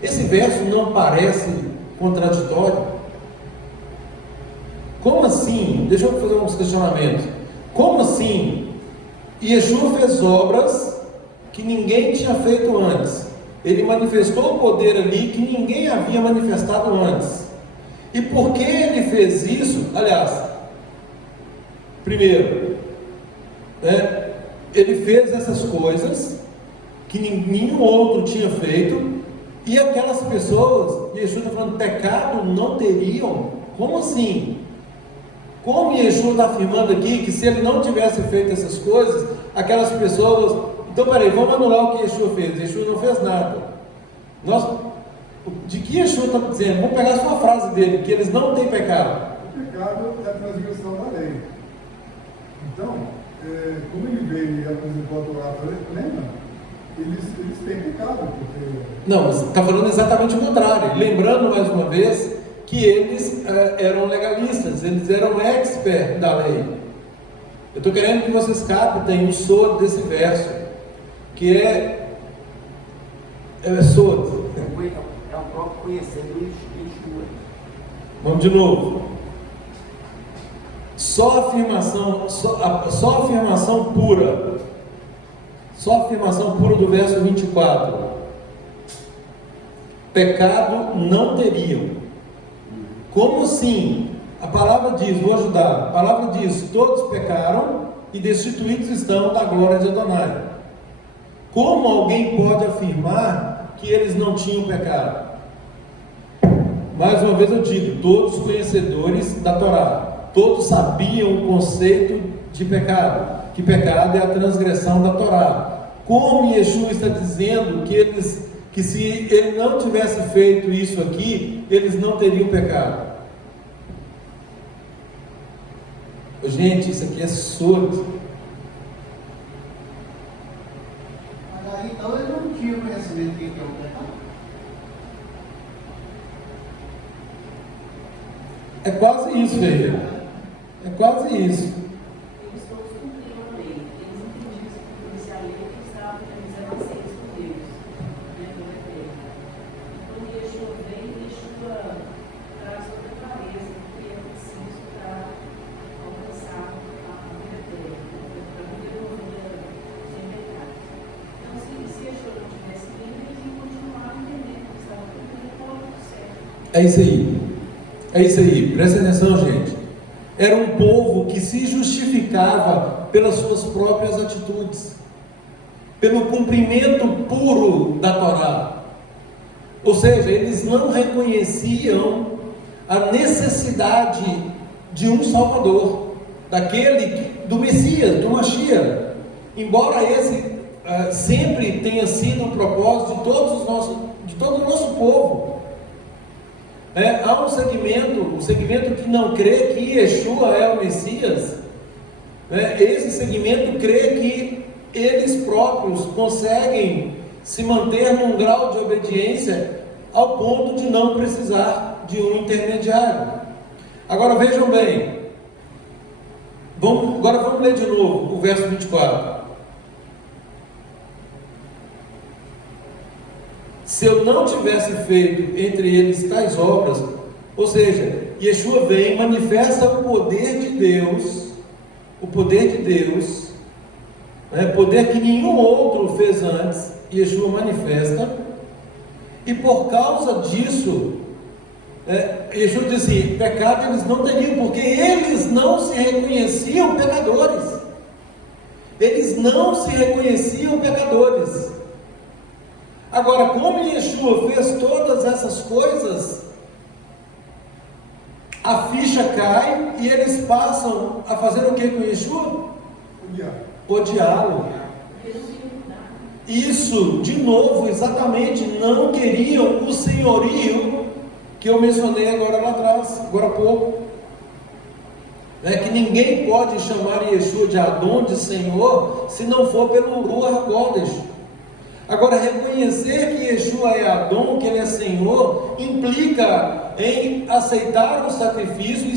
Esse verso não parece contraditório? Como assim? Deixa eu fazer uns questionamentos. Como assim? Yeshua fez obras que ninguém tinha feito antes. Ele manifestou o poder ali que ninguém havia manifestado antes. E por que ele fez isso? Aliás, primeiro, ele fez essas coisas que nenhum outro tinha feito, e aquelas pessoas, Yeshua está falando, pecado não teriam. Como assim? Como Yeshua está afirmando aqui que se ele não tivesse feito essas coisas, aquelas pessoas... Então, peraí, vamos anular o que Yeshua fez. Yeshua não fez nada. De que Yeshua está dizendo? Vamos pegar só a frase dele, que eles não têm pecado. O pecado é a transgressão da lei. Então, como ele veio e apresentou a Torá para ele, eles têm pecado. Porque... Não, mas está falando exatamente o contrário. Lembrando mais uma vez que eles eram legalistas, eles eram expert da lei. Eu estou querendo que vocês captem o soro desse verso, que é soro. É o próprio conhecer do Yeshua. Vamos de novo. Só afirmação pura. Só afirmação pura do verso 24. Pecado não teriam. Como assim? A palavra diz, vou ajudar. A palavra diz: todos pecaram e destituídos estão da glória de Adonai. Como alguém pode afirmar que eles não tinham pecado? Mais uma vez eu digo, todos conhecedores da Torá, todos sabiam o conceito de pecado, que pecado é a transgressão da Torá. Como Yeshua está dizendo que se ele não tivesse feito isso aqui, eles não teriam pecado? Gente, isso aqui é surdo. Mas aí então ele não tinha conhecimento de que é o pecado. É quase isso, Ferreira. É quase isso. Eles todos cumpriram a lei. Eles entendiam que se cumprisse a lei, eles eram aceitos por Deus. Quando Yeshua vem, Yeshua traz outra clareza do que é preciso para alcançar a vida eterna, para viver uma vida sem pecado. Então, se Yeshua não tivesse vindo, eles iam continuar entendendo que estavam cumprindo a É isso aí. É isso aí. Presta atenção, gente. Era um povo que se justificava pelas suas próprias atitudes, pelo cumprimento puro da Torá. Ou seja, eles não reconheciam a necessidade de um Salvador, do Messias, do Mashiach. Embora esse sempre tenha sido o propósito de todo o nosso povo. Há um segmento que não crê que Yeshua é o Messias. Esse segmento crê que eles próprios conseguem se manter num grau de obediência ao ponto de não precisar de um intermediário. Agora vejam bem, agora vamos ler de novo o verso 24. Se eu não tivesse feito entre eles tais obras, ou seja, Yeshua vem, manifesta o poder de Deus, poder que nenhum outro fez antes, Yeshua manifesta, e por causa disso, Yeshua diz assim: pecado eles não teriam, porque eles não se reconheciam pecadores. Eles não se reconheciam pecadores. Agora, como Yeshua fez todas essas coisas, a ficha cai e eles passam a fazer o que com Yeshua? Odiá-lo. Isso, de novo, exatamente, não queriam o senhorio que eu mencionei agora lá atrás, agora há pouco. Que ninguém pode chamar Yeshua de Adon, de Senhor, se não for pelo Ruach HaKodesh. Agora, reconhecer que Yeshua é Adon, que Ele é Senhor, implica em aceitar o sacrifício e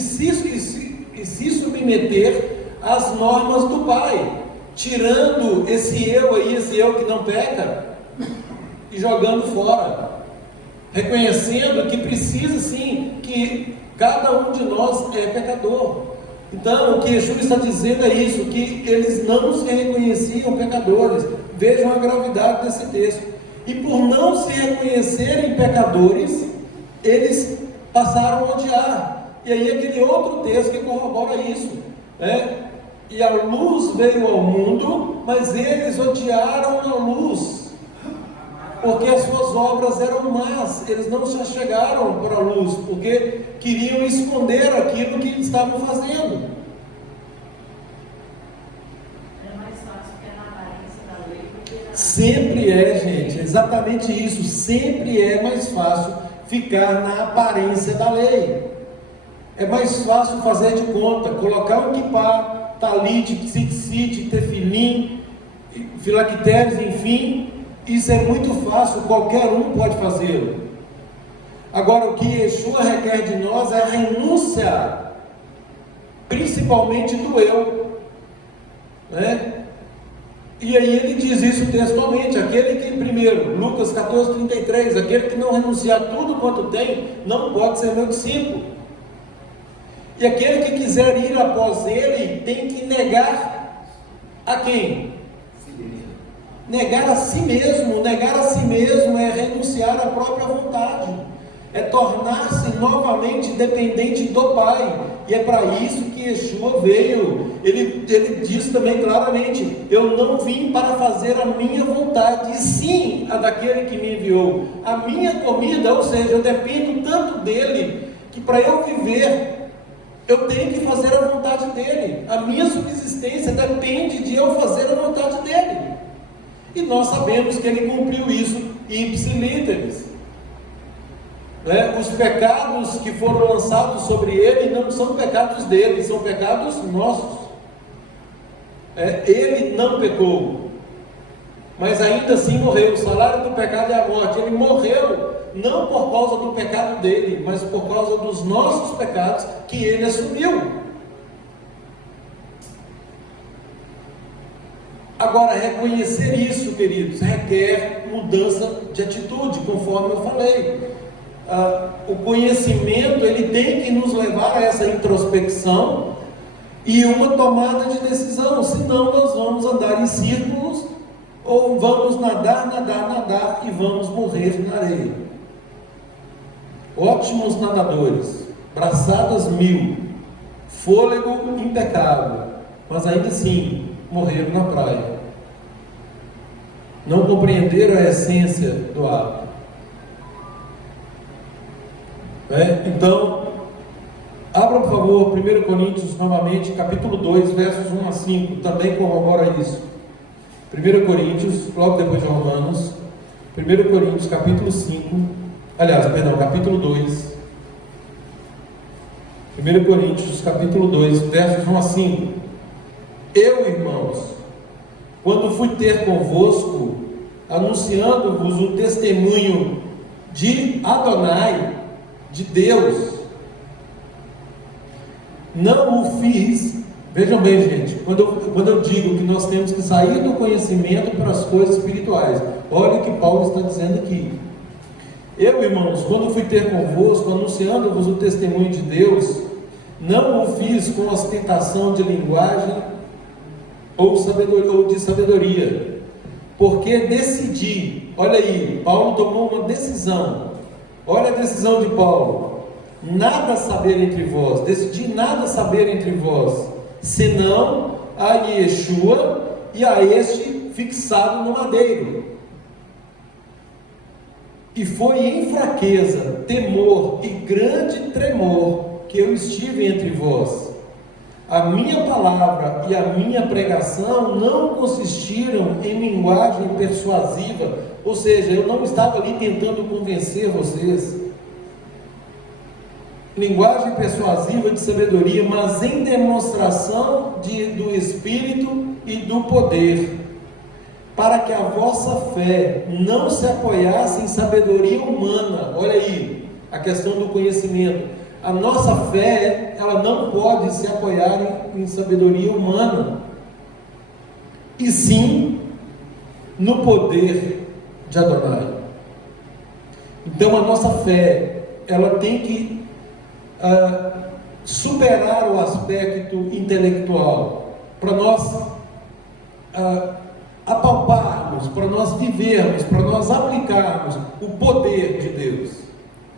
se submeter às normas do Pai, tirando esse eu que não peca, e jogando fora, reconhecendo que precisa sim, que cada um de nós é pecador. Então, o que Yeshua está dizendo é isso, que eles não se reconheciam pecadores. Vejam a gravidade desse texto. E por não se reconhecerem pecadores, eles passaram a odiar. E aí aquele outro texto que corrobora isso, e a luz veio ao mundo, mas eles odiaram a luz, porque as suas obras eram más. Eles não se achegaram para a luz, porque queriam esconder aquilo que estavam fazendo. É mais fácil ficar na aparência da lei do que na... Sempre é, gente, exatamente isso. Sempre é mais fácil ficar na aparência da lei. É mais fácil fazer de conta, colocar um kippá, talit, tzitzit, tefilim, filactérios, enfim. Isso é muito fácil, qualquer um pode fazê-lo. Agora, o que Yeshua requer de nós é a renúncia, principalmente do eu, E aí ele diz isso textualmente: aquele que, primeiro, Lucas 14:33, aquele que não renunciar tudo quanto tem, não pode ser meu discípulo. E aquele que quiser ir após ele, tem que negar a quem? Negar a si mesmo. Negar a si mesmo é renunciar à própria vontade, é tornar-se novamente dependente do Pai. E é para isso que Yeshua veio. Ele diz também claramente: eu não vim para fazer a minha vontade, e sim a daquele que me enviou. A minha comida, ou seja, eu dependo tanto dele, que para eu viver, eu tenho que fazer a vontade dele. A minha subsistência depende de eu fazer a vontade dele. E nós sabemos que ele cumpriu isso ipsis literis. Os pecados que foram lançados sobre ele não são pecados dele, são pecados nossos. Ele não pecou, mas ainda assim morreu. O salário do pecado é a morte. Ele morreu não por causa do pecado dele, mas por causa dos nossos pecados que ele assumiu. Agora, reconhecer isso, queridos, requer mudança de atitude, conforme eu falei. O conhecimento, ele tem que nos levar a essa introspecção e uma tomada de decisão, senão nós vamos andar em círculos, ou vamos nadar e vamos morrer na areia. ótimos nadadores, braçadas 1000, fôlego impecável, mas ainda assim morreram na praia. Não compreenderam a essência do ato. Então, abra por favor 1 Coríntios novamente, capítulo 2, versos 1 a 5, também corrobora isso. 1 Coríntios, logo depois de Romanos, 1 Coríntios, capítulo 5, capítulo 2. 1 Coríntios, capítulo 2, versos 1 a 5. Eu, irmãos, quando fui ter convosco, anunciando-vos o testemunho de Adonai, de Deus, não o fiz. Vejam bem, gente, quando eu digo que nós temos que sair do conhecimento para as coisas espirituais, olha o que Paulo está dizendo aqui. Eu, irmãos, quando fui ter convosco, anunciando-vos o testemunho de Deus, não o fiz com ostentação de linguagem ou de sabedoria, porque decidi. Olha aí, Paulo tomou uma decisão. Olha a decisão de Paulo: nada saber entre vós, decidi nada saber entre vós, senão a Yeshua e a este fixado no madeiro. E foi em fraqueza, temor e grande tremor que eu estive entre vós. A minha palavra e a minha pregação não consistiram em linguagem persuasiva, ou seja, eu não estava ali tentando convencer vocês, linguagem persuasiva de sabedoria, mas em demonstração do Espírito e do poder, para que a vossa fé não se apoiasse em sabedoria humana. Olha aí, a questão do conhecimento. A nossa fé, ela não pode se apoiar em sabedoria humana, e sim no poder de Adonai. Então a nossa fé, ela tem que superar o aspecto intelectual, para nós apalparmos, para nós vivermos, para nós aplicarmos o poder de Deus.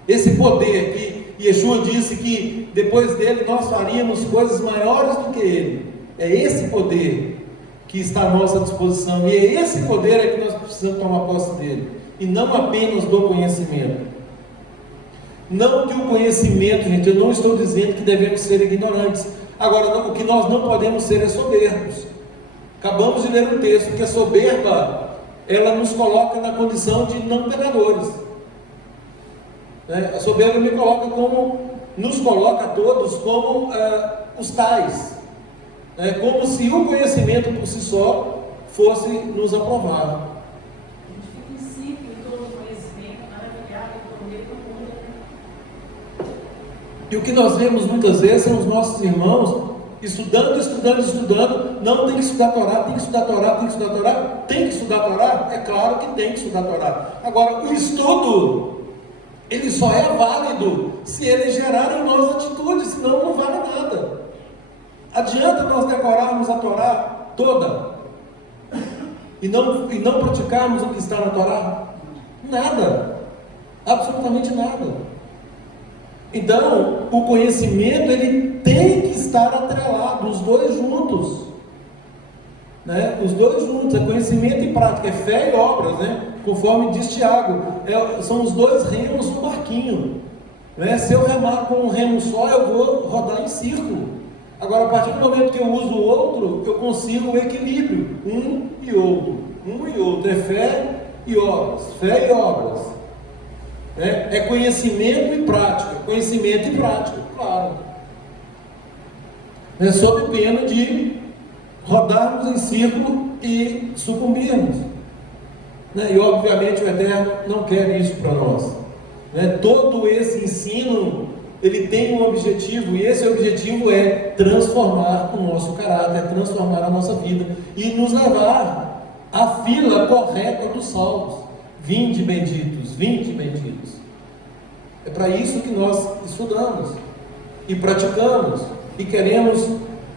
Esse poder que Yeshua disse que depois dele nós faríamos coisas maiores do que ele. É esse poder que está à nossa disposição, e é esse poder que nós precisamos tomar posse dele, e não apenas do conhecimento. Não que o conhecimento, gente, eu não estou dizendo que devemos ser ignorantes. Agora, o que nós não podemos ser é soberbos. Acabamos de ler um texto que a soberba, ela nos coloca na condição de não pecadores. A soberba nos coloca a todos como os tais, como se o conhecimento por si só fosse nos aprovar. A gente fica em si em todo o conhecimento, maravilhado, por meio do mundo. E o que nós vemos muitas vezes são os nossos irmãos estudando, não tem que estudar Torá, tem que estudar Torá, tem que estudar Torá, tem que estudar Torá, é claro que tem que estudar Torá. Agora, o estudo, ele só é válido se ele gerar em nós atitudes, senão não vale nada. Adianta nós decorarmos a Torá toda e não praticarmos o que está na Torá? Nada, absolutamente nada. Então, o conhecimento, ele tem que estar atrelado, os dois juntos, os dois juntos, é conhecimento e prática, é fé e obras, conforme diz Tiago, são os dois remos do barquinho, se eu remar com um remo só, eu vou rodar em círculo. Agora, a partir do momento que eu uso o outro, eu consigo o equilíbrio, um e outro, é fé e obras, é conhecimento e prática, claro, sob pena de rodarmos em círculo e sucumbirmos, e obviamente o Eterno não quer isso para nós, todo esse ensino, ele tem um objetivo, e esse objetivo é transformar o nosso caráter, transformar a nossa vida, e nos levar à fila correta dos salvos. Vinde benditos. É para isso que nós estudamos e praticamos e queremos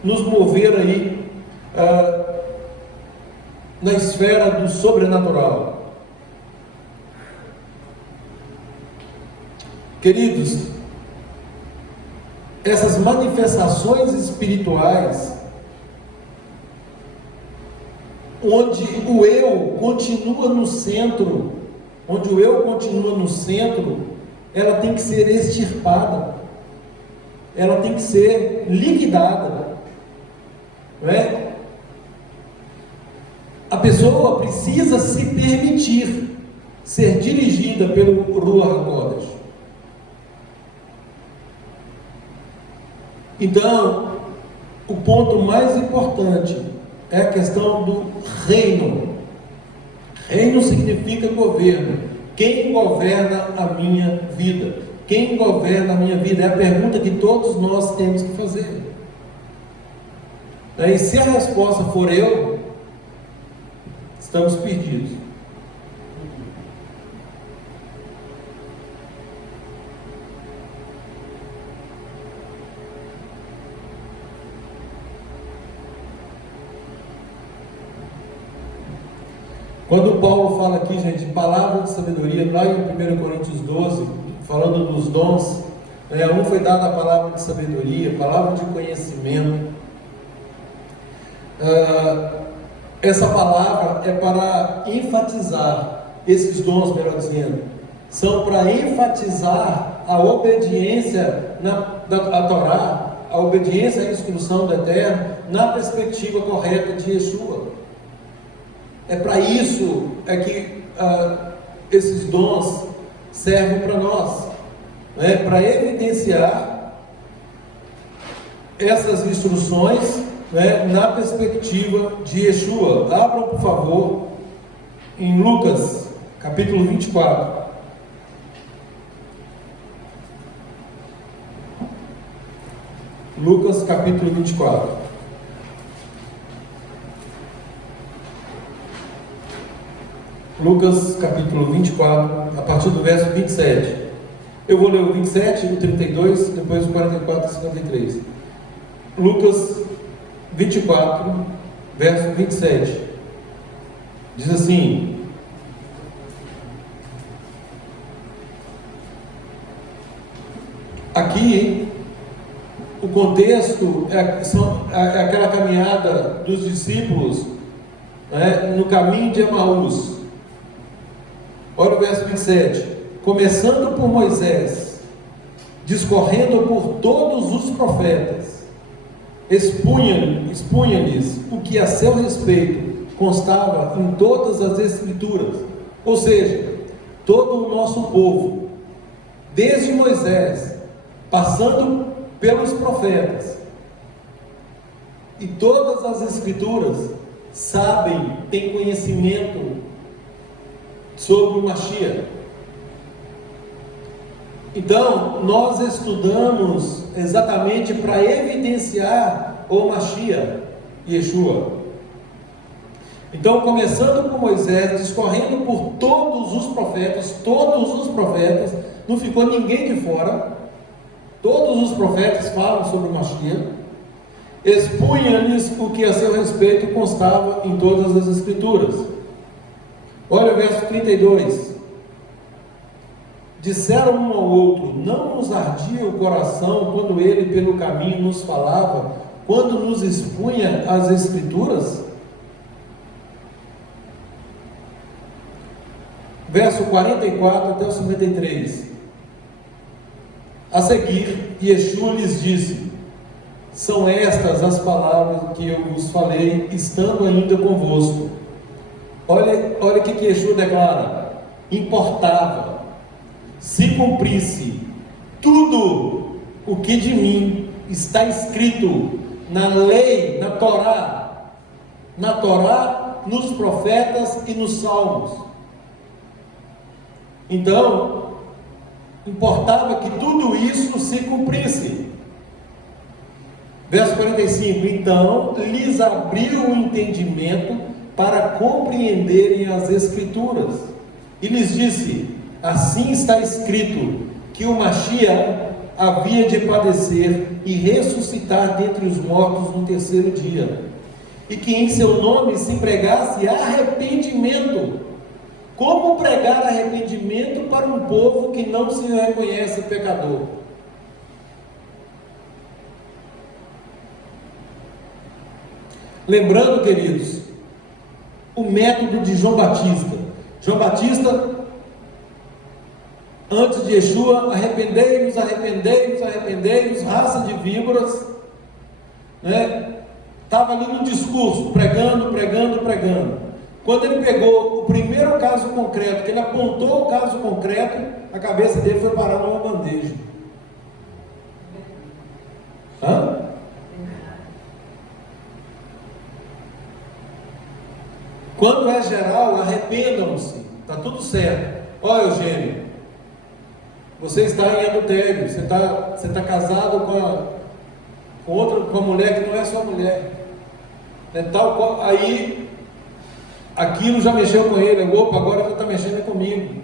nos mover aí na esfera do sobrenatural. Queridos, essas manifestações espirituais, onde o eu continua no centro, ela tem que ser extirpada, ela tem que ser liquidada, não é? A pessoa precisa se permitir ser dirigida pelo Ruach HaKodesh. Então, o ponto mais importante é a questão do reino. Reino significa governo. Quem governa a minha vida? Quem governa a minha vida? É a pergunta que todos nós temos que fazer. E se a resposta for eu, estamos perdidos. Quando Paulo fala aqui, gente, palavra de sabedoria, lá em 1 Coríntios 12, falando dos dons, um foi dado a palavra de sabedoria, palavra de conhecimento. Essa palavra é para enfatizar, esses dons, melhor dizendo, são para enfatizar a obediência à Torá, a obediência à instrução do Eterno, na perspectiva correta de Yeshua. É para isso que esses dons servem para nós, para evidenciar essas instruções, na perspectiva de Yeshua. Abram, por favor, em Lucas, capítulo 24. Lucas, capítulo 24. Lucas capítulo 24, a partir do verso 27. Eu vou ler o 27, o 32, depois o 44 e 53. Lucas 24, verso 27. Diz assim: aqui, o contexto é aquela caminhada dos discípulos no caminho de Emaús. Olha o verso 27. Começando por Moisés, discorrendo por todos os profetas, expunha-lhes o que a seu respeito constava em todas as escrituras. Ou seja, todo o nosso povo, desde Moisés, passando pelos profetas, e todas as escrituras, sabem, têm conhecimento sobre o Mashiach. Então, nós estudamos exatamente para evidenciar o Mashiach, Yeshua. Então, começando por Moisés, discorrendo por todos os profetas, não ficou ninguém de fora, todos os profetas falam sobre o Mashiach, expunha-lhes o que a seu respeito constava em todas as escrituras. Olha o verso 32. Disseram um ao outro: não nos ardia o coração quando ele pelo caminho nos falava, quando nos expunha as escrituras? Verso 44 até o 53. A seguir, Yeshua lhes disse: são estas as palavras que eu vos falei, estando ainda convosco. Olha o que Yeshua declara: importava, se cumprisse tudo o que de mim está escrito na lei, na Torá, nos profetas e nos salmos. Então, importava que tudo isso se cumprisse. Verso 45: então lhes abriu o entendimento para compreenderem as escrituras, e lhes disse: assim está escrito, que o Mashiach havia de padecer e ressuscitar dentre os mortos no terceiro dia, e que em seu nome se pregasse arrependimento, Como pregar arrependimento para um povo que não se reconhece pecador? Lembrando, queridos, o método de João Batista. João Batista, antes de Yeshua, arrependei-vos, arrependei-vos, arrependei-vos, raça de víboras, né? Estava ali no discurso, pregando, pregando, pregando. Quando ele pegou o primeiro caso concreto, que ele apontou o caso concreto, a cabeça dele foi parar numa bandeja. Hã? Quando é geral, arrependam-se, está tudo certo. Ó, Eugênio, você está em adultério, você está casado com outra, com uma mulher que não é sua mulher. Aí, aquilo já mexeu com ele, opa, agora já está mexendo comigo.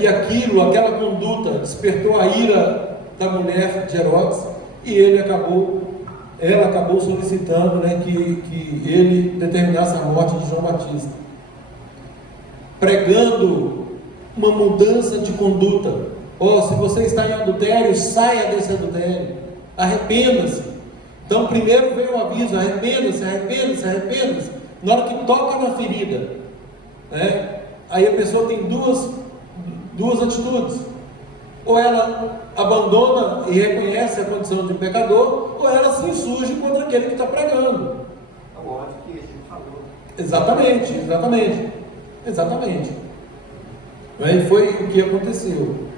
E aquela conduta despertou a ira da mulher de Herodes, e ela acabou solicitando, que ele determinasse a morte de João Batista, pregando uma mudança de conduta. Se você está em adultério, saia desse adultério, arrependa-se. Então primeiro veio o aviso, arrependa-se, arrependa-se, arrependa-se. Na hora que toca na ferida, aí a pessoa tem duas atitudes: ou ela abandona e reconhece a condição de pecador, ou ela se insurge contra aquele que está pregando. É o ódio que Jesus falou. Exatamente. E foi o que aconteceu.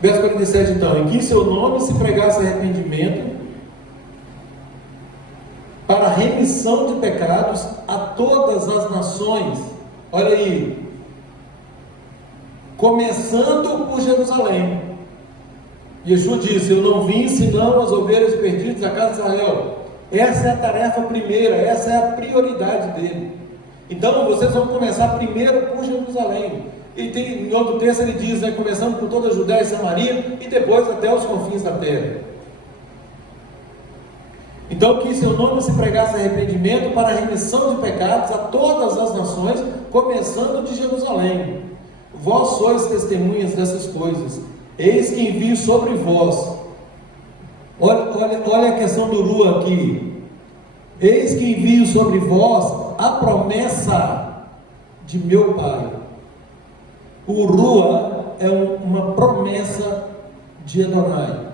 Verso 47, então: em que em seu nome se pregasse arrependimento para remissão de pecados a todas as nações. Olha aí, começando por Jerusalém. Yeshua disse: eu não vim senão as ovelhas perdidas da casa de Israel. Essa é a tarefa primeira, essa é a prioridade dele. Então vocês vão começar primeiro por Jerusalém. E em outro texto ele diz, começando por toda a Judéia e Samaria, e depois até os confins da terra. Então, que em seu nome se pregasse arrependimento para a remissão de pecados a todas as nações, começando de Jerusalém. Vós sois testemunhas dessas coisas. Eis que envio sobre vós. Olha a questão do Rua aqui. Eis que envio sobre vós a promessa de meu Pai. O Rua é uma promessa de Adonai,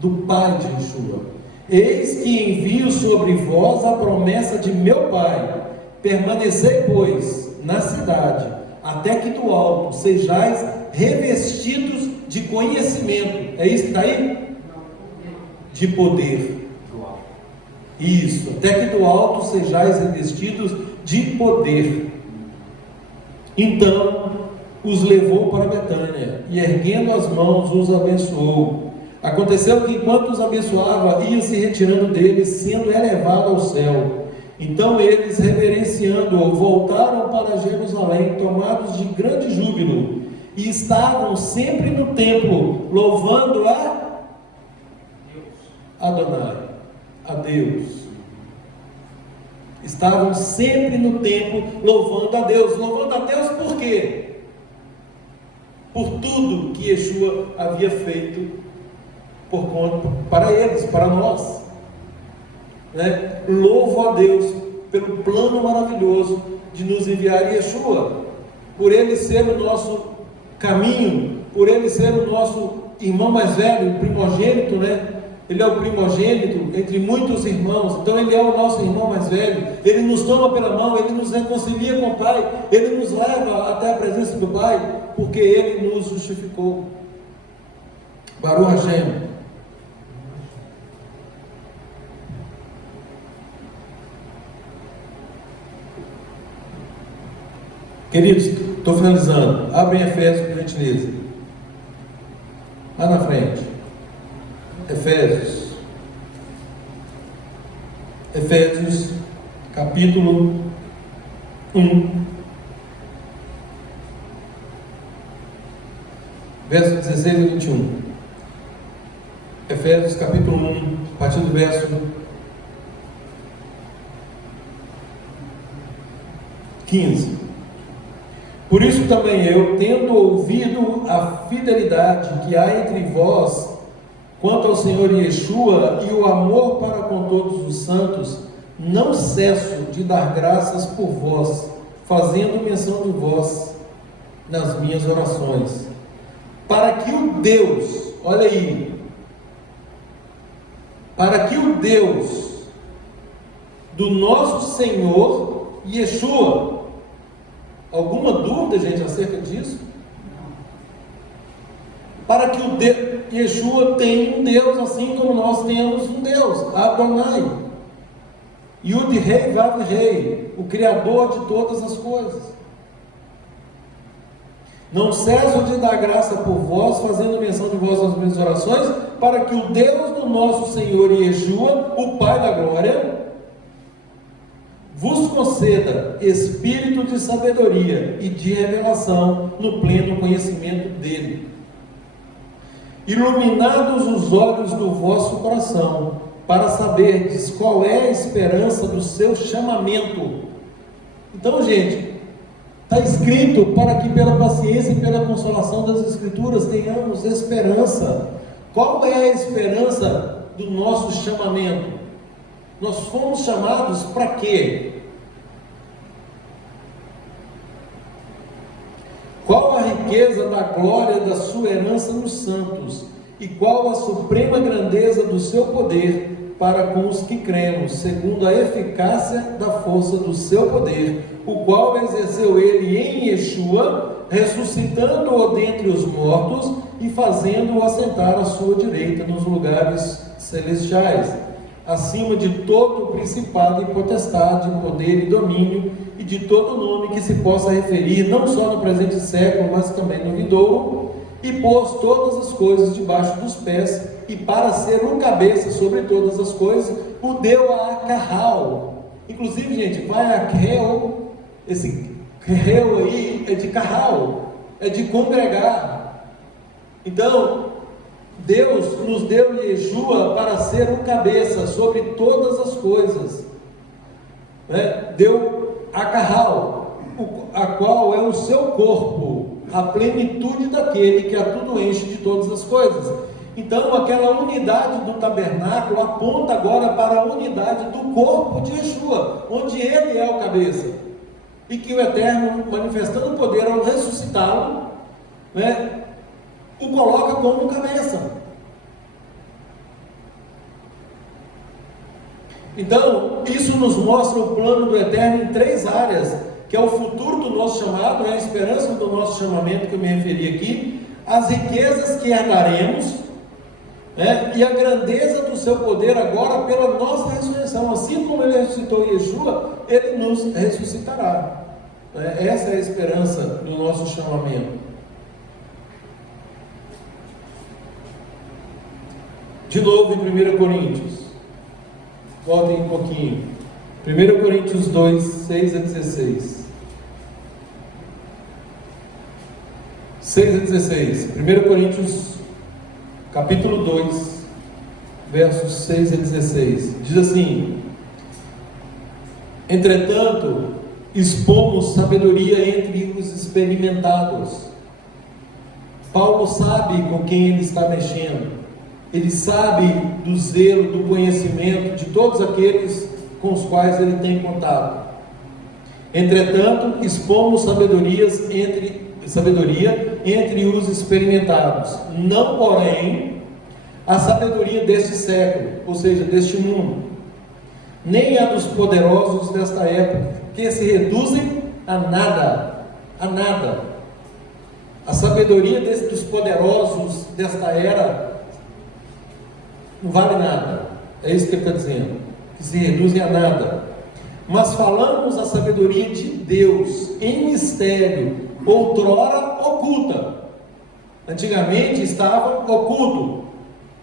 do Pai de Yeshua. Eis que envio sobre vós a promessa de meu Pai. Permanecei, pois, na cidade, até que do alto sejais revestidos de conhecimento. É isso que está aí? De poder. Isso, até que do alto sejais revestidos de poder. Então os levou para Betânia, e erguendo as mãos os abençoou. Aconteceu que enquanto os abençoava, ia se retirando deles, sendo elevado ao céu. Então eles, reverenciando-o, voltaram para Jerusalém, tomados de grande júbilo, e estavam sempre no templo, louvando a Adonai, a Deus. Estavam sempre no templo, louvando a Deus. Louvando a Deus por quê? Por tudo que Yeshua havia feito para eles, para nós. Louvo a Deus pelo plano maravilhoso de nos enviar Yeshua, por ele ser o nosso caminho, por ele ser o nosso irmão mais velho, o primogênito, Ele é o primogênito entre muitos irmãos, então ele é o nosso irmão mais velho. Ele nos toma pela mão, ele nos reconcilia com o Pai, ele nos leva até a presença do Pai, porque ele nos justificou. Baruch Hashem. Queridos, estou finalizando. Abrem Efésios, por gentileza. Lá na frente. Efésios, capítulo 1. verso 16 e 21. Efésios capítulo 1, a partir do verso 15. Por isso também eu, tendo ouvido a fidelidade que há entre vós quanto ao Senhor Yeshua e o amor para com todos os santos, não cesso de dar graças por vós, fazendo menção de vós nas minhas orações, para que o Deus, olha aí, para que o Deus do nosso Senhor Yeshua, alguma dúvida, gente, acerca disso? Para que o Yeshua tenha um Deus, assim como nós temos um Deus, Adonai, Yud Rei Vav Rei, o Criador de todas as coisas. Não cesso de dar graça por vós, fazendo menção de vós nas minhas orações, para que o Deus do nosso Senhor Yeshua, o Pai da Glória, vos conceda espírito de sabedoria e de revelação no pleno conhecimento dele, iluminados os olhos do vosso coração, para saberdes qual é a esperança do seu chamamento. Então, gente, está escrito para que pela paciência e pela consolação das Escrituras tenhamos esperança. Qual é a esperança do nosso chamamento? Nós fomos chamados para quê? Qual a riqueza da glória da sua herança nos santos? E qual a suprema grandeza do seu poder para com os que cremos, segundo a eficácia da força do seu poder, o qual exerceu ele em Yeshua, ressuscitando-o dentre os mortos e fazendo-o assentar à sua direita nos lugares celestiais, acima de todo principado e potestade, poder e domínio, e de todo nome que se possa referir, não só no presente século, mas também no vindouro, e pôs todas as coisas debaixo dos pés, e para ser o cabeça sobre todas as coisas, o deu a Carral. Inclusive, gente, vai a Carral, esse Carral aí é de Carral, é de congregar. Então, Deus nos deu Yeshua para ser o cabeça sobre todas as coisas, né? Deu a Carral, a qual é o seu corpo, a plenitude daquele que a tudo enche de todas as coisas. Então, aquela unidade do tabernáculo aponta agora para a unidade do corpo de Yeshua, onde ele é o cabeça, e que o Eterno, manifestando o poder ao ressuscitá-lo, né, o coloca como cabeça. Então, isso nos mostra o plano do Eterno em três áreas, que é o futuro do nosso chamado, é a esperança do nosso chamamento, que eu me referi aqui, as riquezas que herdaremos, né, e a grandeza do seu poder agora pela nossa ressurreição. Assim como ele ressuscitou Yeshua, ele nos ressuscitará. Essa é a esperança do nosso chamamento. De novo em 1 Coríntios, voltem um pouquinho, 1 Coríntios 2, 6 a 16. 6 a 16, 1 Coríntios capítulo 2, versos 6 a 16, diz assim: entretanto, expomos sabedoria entre os experimentados. Paulo sabe com quem ele está mexendo, ele sabe do zelo, do conhecimento de todos aqueles com os quais ele tem contato. Entretanto, expomos sabedoria entre os experimentados, não porém a sabedoria deste século, ou seja, deste mundo, nem a dos poderosos desta época, que se reduzem a nada, a nada. A sabedoria dos poderosos desta era não vale nada, é isso que ele está dizendo, que se reduzem a nada. Mas falamos a sabedoria de Deus em mistério, outrora oculta. Antigamente estava oculto.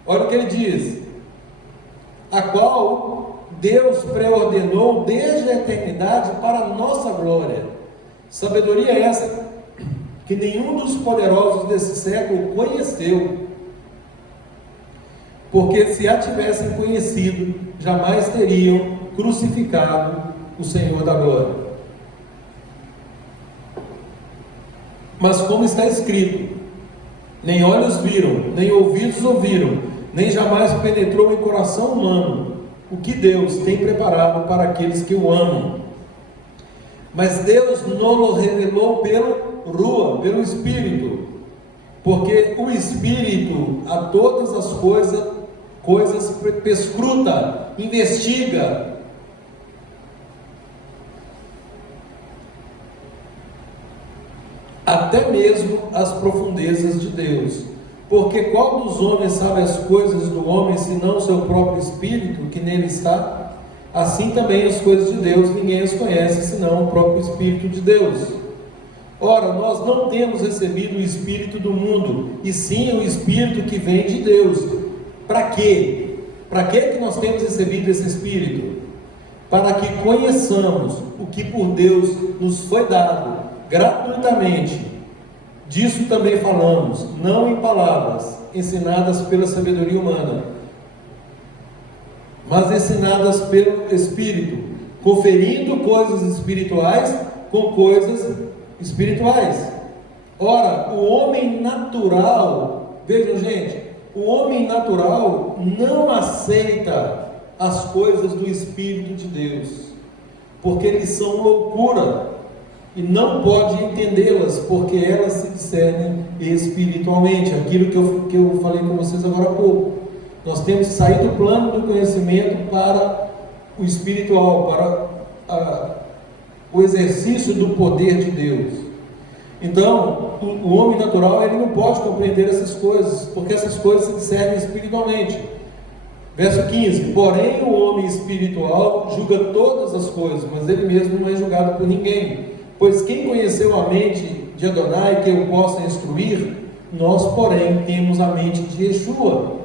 Olha o que ele diz: a qual Deus preordenou desde a eternidade para a nossa glória. Sabedoria essa que que nenhum dos poderosos desse século conheceu. Porque se a tivessem conhecido, jamais teriam crucificado o Senhor da glória. Mas como está escrito, nem olhos viram, nem ouvidos ouviram, nem jamais penetrou em coração humano o que Deus tem preparado para aqueles que o amam. Mas Deus não revelou pelo Rua, pelo Espírito, porque o Espírito a todas as coisas perscruta, investiga. Até mesmo as profundezas de Deus. Porque qual dos homens sabe as coisas do homem, senão o seu próprio Espírito que nele está? Assim também as coisas de Deus, ninguém as conhece, senão o próprio Espírito de Deus. Ora, nós não temos recebido o Espírito do mundo, e sim o Espírito que vem de Deus. Para quê? Para que nós temos recebido esse Espírito? Para que conheçamos o que por Deus nos foi dado, gratuitamente. Disso também falamos, não em palavras, ensinadas pela sabedoria humana, mas ensinadas pelo Espírito, conferindo coisas espirituais com coisas espirituais. Ora, o homem natural, vejam gente, o homem natural não aceita as coisas do Espírito de Deus, porque eles são loucura, e não pode entendê-las, porque elas se discernem espiritualmente. Aquilo que eu falei com vocês agora há pouco. Nós temos que sair do plano do conhecimento para o espiritual, para o exercício do poder de Deus. Então, o homem natural, ele não pode compreender essas coisas, porque essas coisas se discernem espiritualmente. Verso 15: porém o homem espiritual julga todas as coisas, mas ele mesmo não é julgado por ninguém. Pois quem conheceu a mente de Adonai, que eu possa instruir? Nós, porém, temos a mente de Yeshua.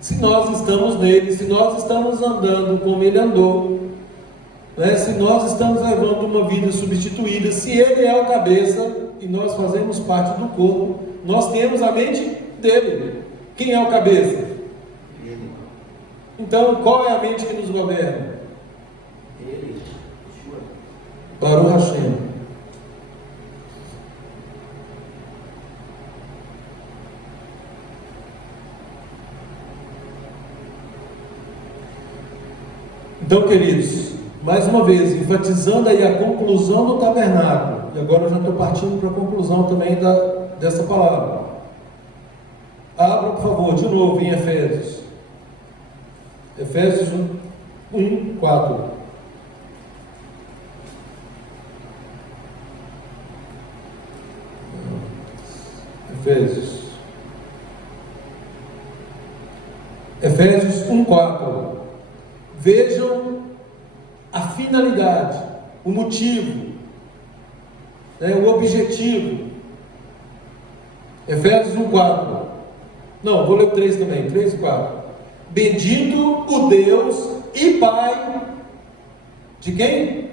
Se nós estamos nele, se nós estamos andando como ele andou, né? Se nós estamos levando uma vida substituída, se ele é o cabeça e nós fazemos parte do corpo, nós temos a mente dele. Quem é o cabeça? Ele. Então, qual é a mente que nos governa? Ele. Yeshua. Baruch Hashem. Então, queridos, mais uma vez, enfatizando aí a conclusão do tabernáculo, e agora eu já estou partindo para a conclusão também dessa palavra. Abra, por favor, de novo em Efésios. Efésios 1, 4. Efésios 1, 4. Vejam a finalidade, o motivo, né, o objetivo. Efésios 1, 4. Não, vou ler o 3 também, 3 e 4. Bendito o Deus e Pai de quem?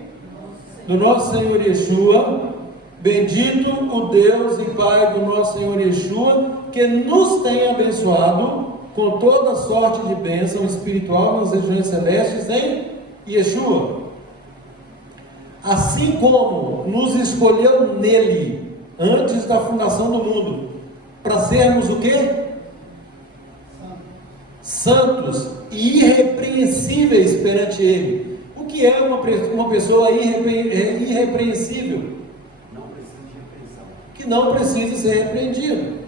Do nosso Senhor Yeshua. Bendito o Deus e Pai do nosso Senhor Yeshua, que nos tem abençoado com toda sorte de bênção espiritual nas regiões celestes em Yeshua. Assim como nos escolheu nele antes da fundação do mundo, para sermos o quê? Santos e irrepreensíveis perante ele. O que é uma pessoa irrepreensível? Não precisa de repreensão. Que não precisa ser repreendido.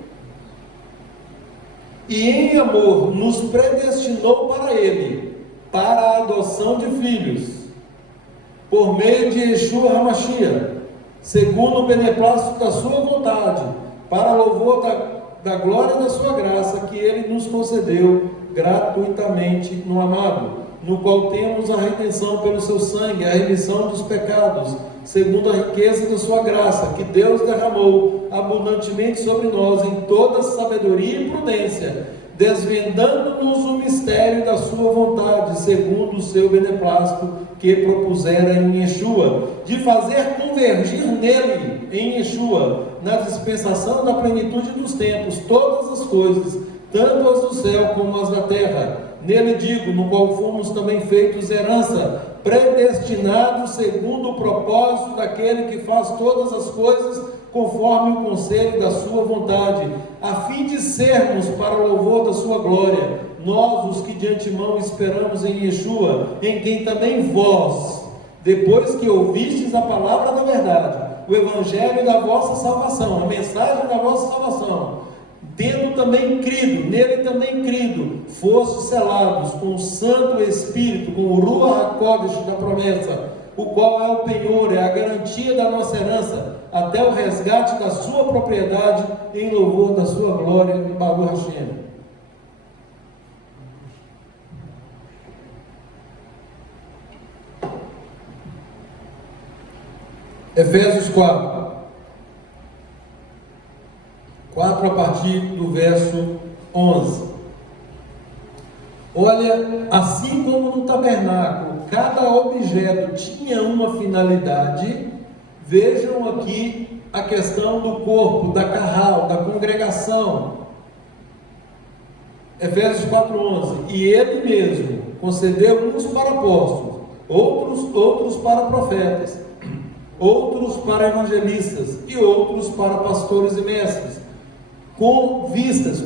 E em amor nos predestinou para ele, para a adoção de filhos, por meio de Yeshua HaMashiach, segundo o beneplácito da sua vontade, para louvor da glória da sua graça, que ele nos concedeu gratuitamente no amado, no qual temos a redenção pelo seu sangue, a remissão dos pecados, segundo a riqueza da sua graça, que Deus derramou abundantemente sobre nós em toda sabedoria e prudência, desvendando-nos o mistério da sua vontade, segundo o seu seu beneplácito que propusera em Yeshua, de fazer convergir nele, em Yeshua, na dispensação da plenitude dos tempos, todas as coisas, tanto as do céu como as da terra. Nele digo, no qual fomos também feitos herança, predestinados segundo o propósito daquele que faz todas as coisas conforme o conselho da sua vontade, a fim de sermos para o louvor da sua glória, nós os que de antemão esperamos em Yeshua, em quem também vós, depois que ouvistes a palavra da verdade, o evangelho da vossa salvação, a mensagem da vossa salvação, tendo também crido, nele também crido, fostes selados com o Santo Espírito, com o Ruach HaKodesh da promessa, o qual é o penhor, é a garantia da nossa herança, até o resgate da sua propriedade, em louvor da sua glória, Baruch Hashem. Efésios 4 a partir do verso 11. Olha, assim como no tabernáculo cada objeto tinha uma finalidade, vejam aqui a questão do corpo, da carral, da congregação. Efésios 4:11. E ele mesmo concedeu uns para apóstolos, outros para profetas, outros para evangelistas e outros para pastores e mestres, com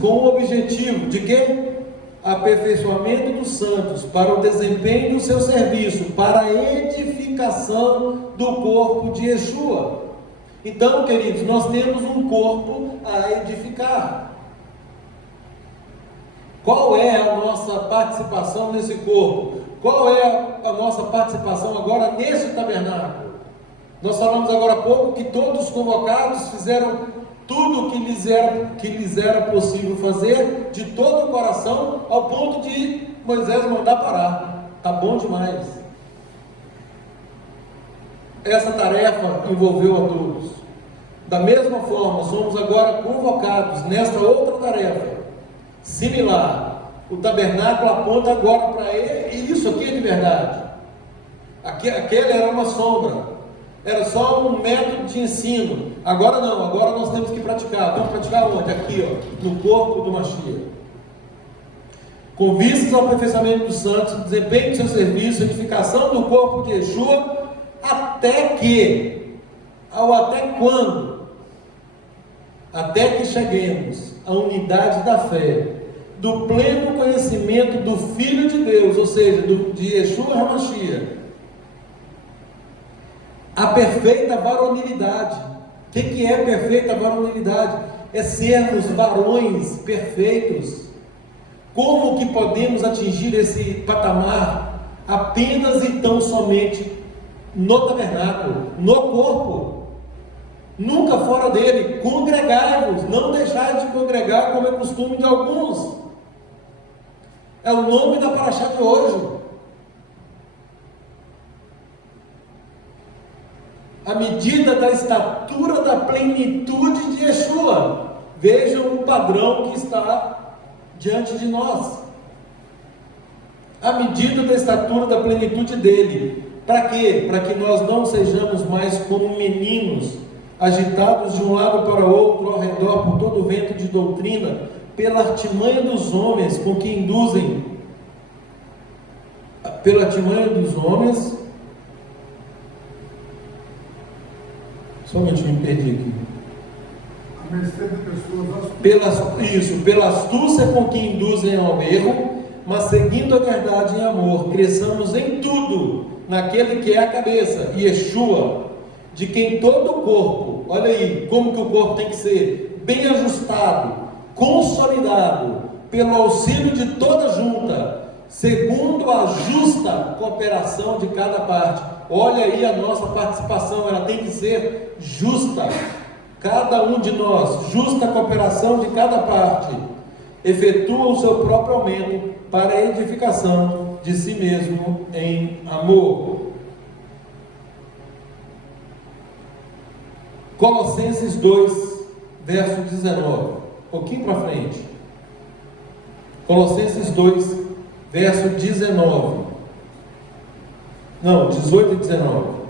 o objetivo de quê? Aperfeiçoamento dos santos, para o desempenho do seu serviço, para a edificação do corpo de Yeshua. Então, queridos, nós temos um corpo a edificar. Qual é a nossa participação nesse corpo? Qual é a nossa participação agora nesse tabernáculo? Nós falamos agora há pouco que todos os convocados fizeram tudo o que lhes era possível fazer, de todo o coração, ao ponto de Moisés mandar parar. Está bom demais. Essa tarefa envolveu a todos. Da mesma forma, somos agora convocados nesta outra tarefa, similar. O tabernáculo aponta agora para ele, e isso aqui é de verdade. Aquele era uma sombra. Era só um método de ensino. Agora não, agora nós temos que praticar. Vamos praticar onde? Aqui, ó, no corpo do Mashiach. Com vistas ao aperfeiçoamento dos santos, desempenho do seu serviço, edificação do corpo de Yeshua, até quando? Até que cheguemos à unidade da fé, do pleno conhecimento do Filho de Deus, ou seja, de Yeshua HaMashiach, a perfeita varonilidade. O que é perfeita varonilidade? É sermos varões perfeitos. Como que podemos atingir esse patamar? Apenas e tão somente no tabernáculo, no corpo, nunca fora dele. Congregai-vos, não deixai de congregar, como é costume de alguns. É o nome da paraxá de hoje. A medida da estatura da plenitude de Yeshua. Vejam o padrão que está diante de nós. A medida da estatura da plenitude dele. Para quê? Para que nós não sejamos mais como meninos, agitados de um lado para o outro, ao redor por todo o vento de doutrina, pela artimanha dos homens, com que induzem, pela artimanha dos homens. Só um minutinho, me perdi aqui. A mercê de pessoas Pela astúcia com que induzem ao erro, mas seguindo a verdade em amor, cresçamos em tudo naquele que é a cabeça, Yeshua, de quem todo o corpo, olha aí como que o corpo tem que ser, bem ajustado, consolidado, pelo auxílio de toda junta, segundo a justa cooperação de cada parte. Olha aí a nossa participação, ela tem que ser justa, cada um de nós, justa cooperação de cada parte, efetua o seu próprio aumento para a edificação de si mesmo em amor. Colossenses 2, verso 19, um pouquinho para frente. Colossenses 2, verso 19. Não, 18 e 19.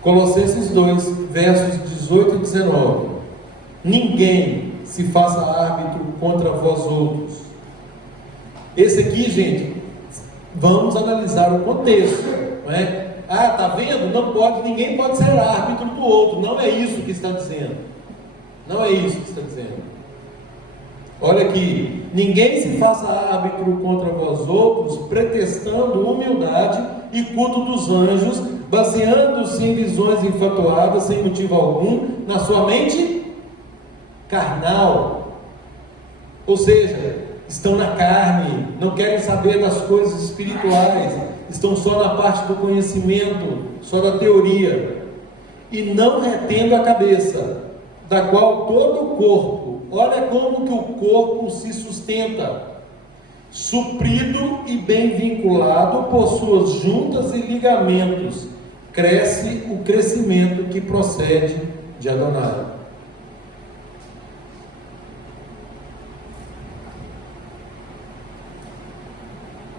Colossenses 2, versos 18 e 19. Ninguém se faça árbitro contra vós outros. Esse aqui, gente, vamos analisar o contexto, não é? Ah, tá vendo? Não pode, ninguém pode ser árbitro do outro. Não é isso que está dizendo. Não é isso que está dizendo. Olha aqui, ninguém se faça árbitro contra vós outros, pretextando humildade e culto dos anjos, baseando-se em visões infatuadas, sem motivo algum, na sua mente carnal. Ou seja, estão na carne, não querem saber das coisas espirituais, estão só na parte do conhecimento, só da teoria, e não retendo a cabeça, da qual todo o corpo, olha como que o corpo se sustenta, suprido e bem vinculado por suas juntas e ligamentos, cresce o crescimento que procede de Adonai.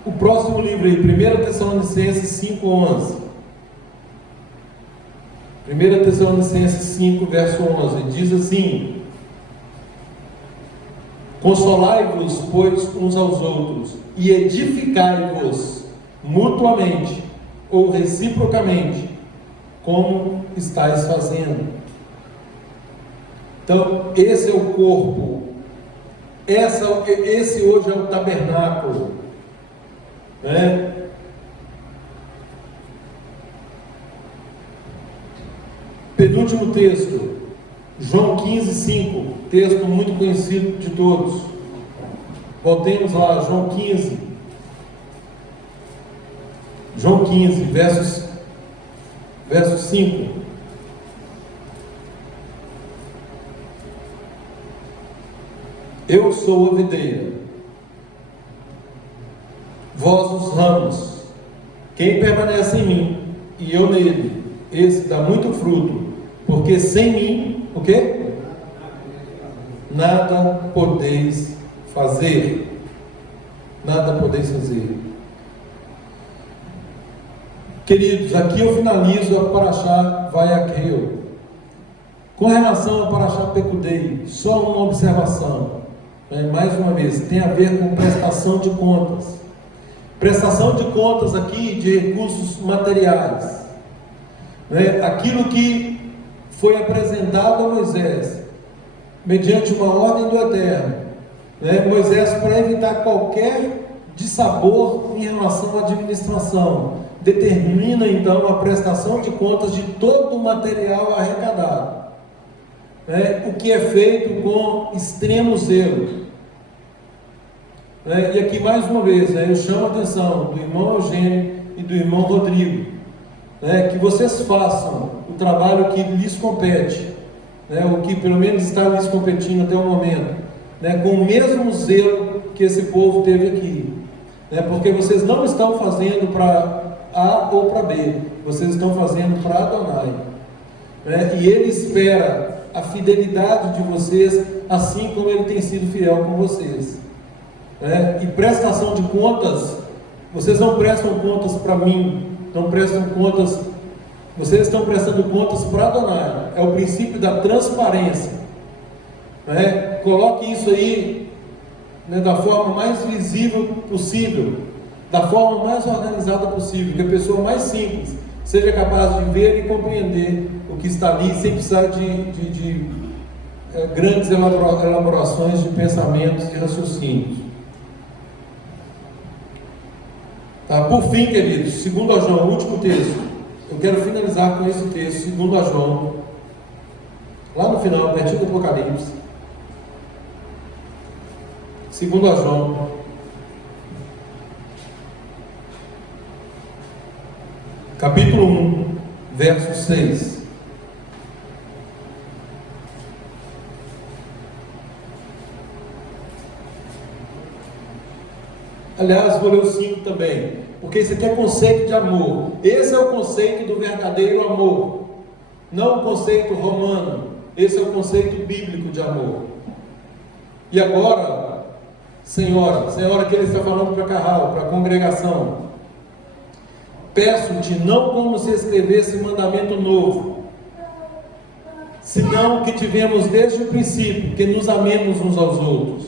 O próximo livro aí, 1 Tessalonicenses 5:11. 1 Tessalonicenses 5, verso 11, diz assim: consolai-vos, pois, uns aos outros, e edificai-vos mutuamente, ou reciprocamente, como estáis fazendo. Então, esse é o corpo, esse hoje é o tabernáculo, né? Penúltimo texto, João 15:5, texto muito conhecido de todos. Voltemos lá, João 15. João 15, verso 5. Eu sou a videira, vós os ramos. Quem permanece em mim e eu nele, esse dá muito fruto, porque sem mim, o quê? Nada podeis fazer. Nada podeis fazer. Queridos, aqui eu finalizo a Parashá Vayakhel. Com relação a Parashá Pekudei, só uma observação, mais uma vez, tem a ver com prestação de contas. Prestação de contas aqui de recursos materiais, aquilo que foi apresentado a Moisés, mediante uma ordem do Eterno, Moisés, para evitar qualquer dissabor em relação à administração, determina então a prestação de contas de todo o material arrecadado, o que é feito com extremo zelo. E aqui mais uma vez, eu chamo a atenção do irmão Eugênio e do irmão Rodrigo, que vocês façam o trabalho que lhes compete, o que pelo menos está lhes competindo até o momento, com o mesmo zelo que esse povo teve aqui, porque vocês não estão fazendo para A ou para B, vocês estão fazendo para Adonai, e Ele espera a fidelidade de vocês, assim como Ele tem sido fiel com vocês. E prestação de contas, vocês não prestam contas para mim, não prestam contas, vocês estão prestando contas para Adonai. É o princípio da transparência. Coloque isso aí, da forma mais visível possível, da forma mais organizada possível, que a pessoa mais simples seja capaz de ver e compreender o que está ali, sem precisar de grandes elaborações de pensamentos e raciocínios. Tá? Por fim, queridos, 2 João, o último texto, eu quero finalizar com esse texto, 2 João, lá no final, pertinho do Apocalipse, 2 João, capítulo 1, verso 6. Aliás, vou ler o 5 também, porque esse aqui é conceito de amor. Esse é o conceito do verdadeiro amor, não o conceito romano. Esse é o conceito bíblico de amor. E agora, Senhora que ele está falando para Carral, para a congregação, peço-te não como se escrevesse mandamento novo, senão que tivemos desde o princípio, que nos amemos uns aos outros.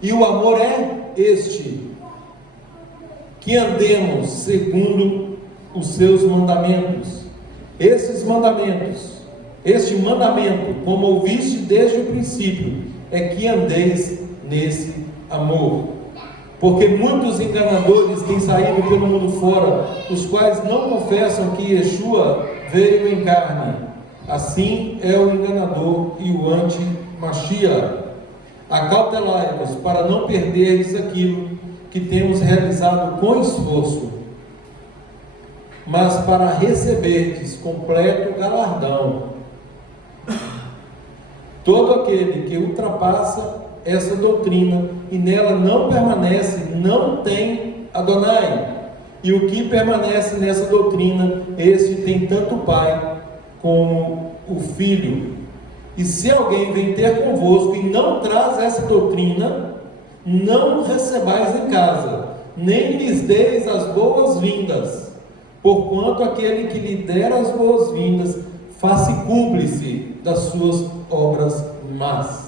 E o amor é este, que andemos segundo os seus mandamentos. Esses mandamentos, este mandamento, como ouviste desde o princípio, é que andeis nesse amor. Porque muitos enganadores têm saído pelo mundo fora, os quais não confessam que Yeshua veio em carne. Assim é o enganador e o anti-Mashiach. Acautelai-vos para não perderdes aquilo que temos realizado com esforço, mas para receberdes completo galardão. Todo aquele que ultrapassa essa doutrina e nela não permanece, não tem Adonai. E o que permanece nessa doutrina, esse tem tanto o Pai como o Filho. E se alguém vem ter convosco e não traz essa doutrina, não recebais em casa, nem lhes deis as boas-vindas, porquanto aquele que lhe der as boas-vindas, faça cúmplice das suas obras más.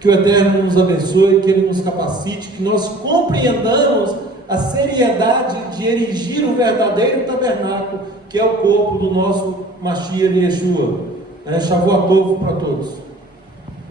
Que o Eterno nos abençoe, que Ele nos capacite, que nós compreendamos a seriedade de erigir o verdadeiro tabernáculo, que é o corpo do nosso Mashiach Yeshua. Shavuot Tov para todos.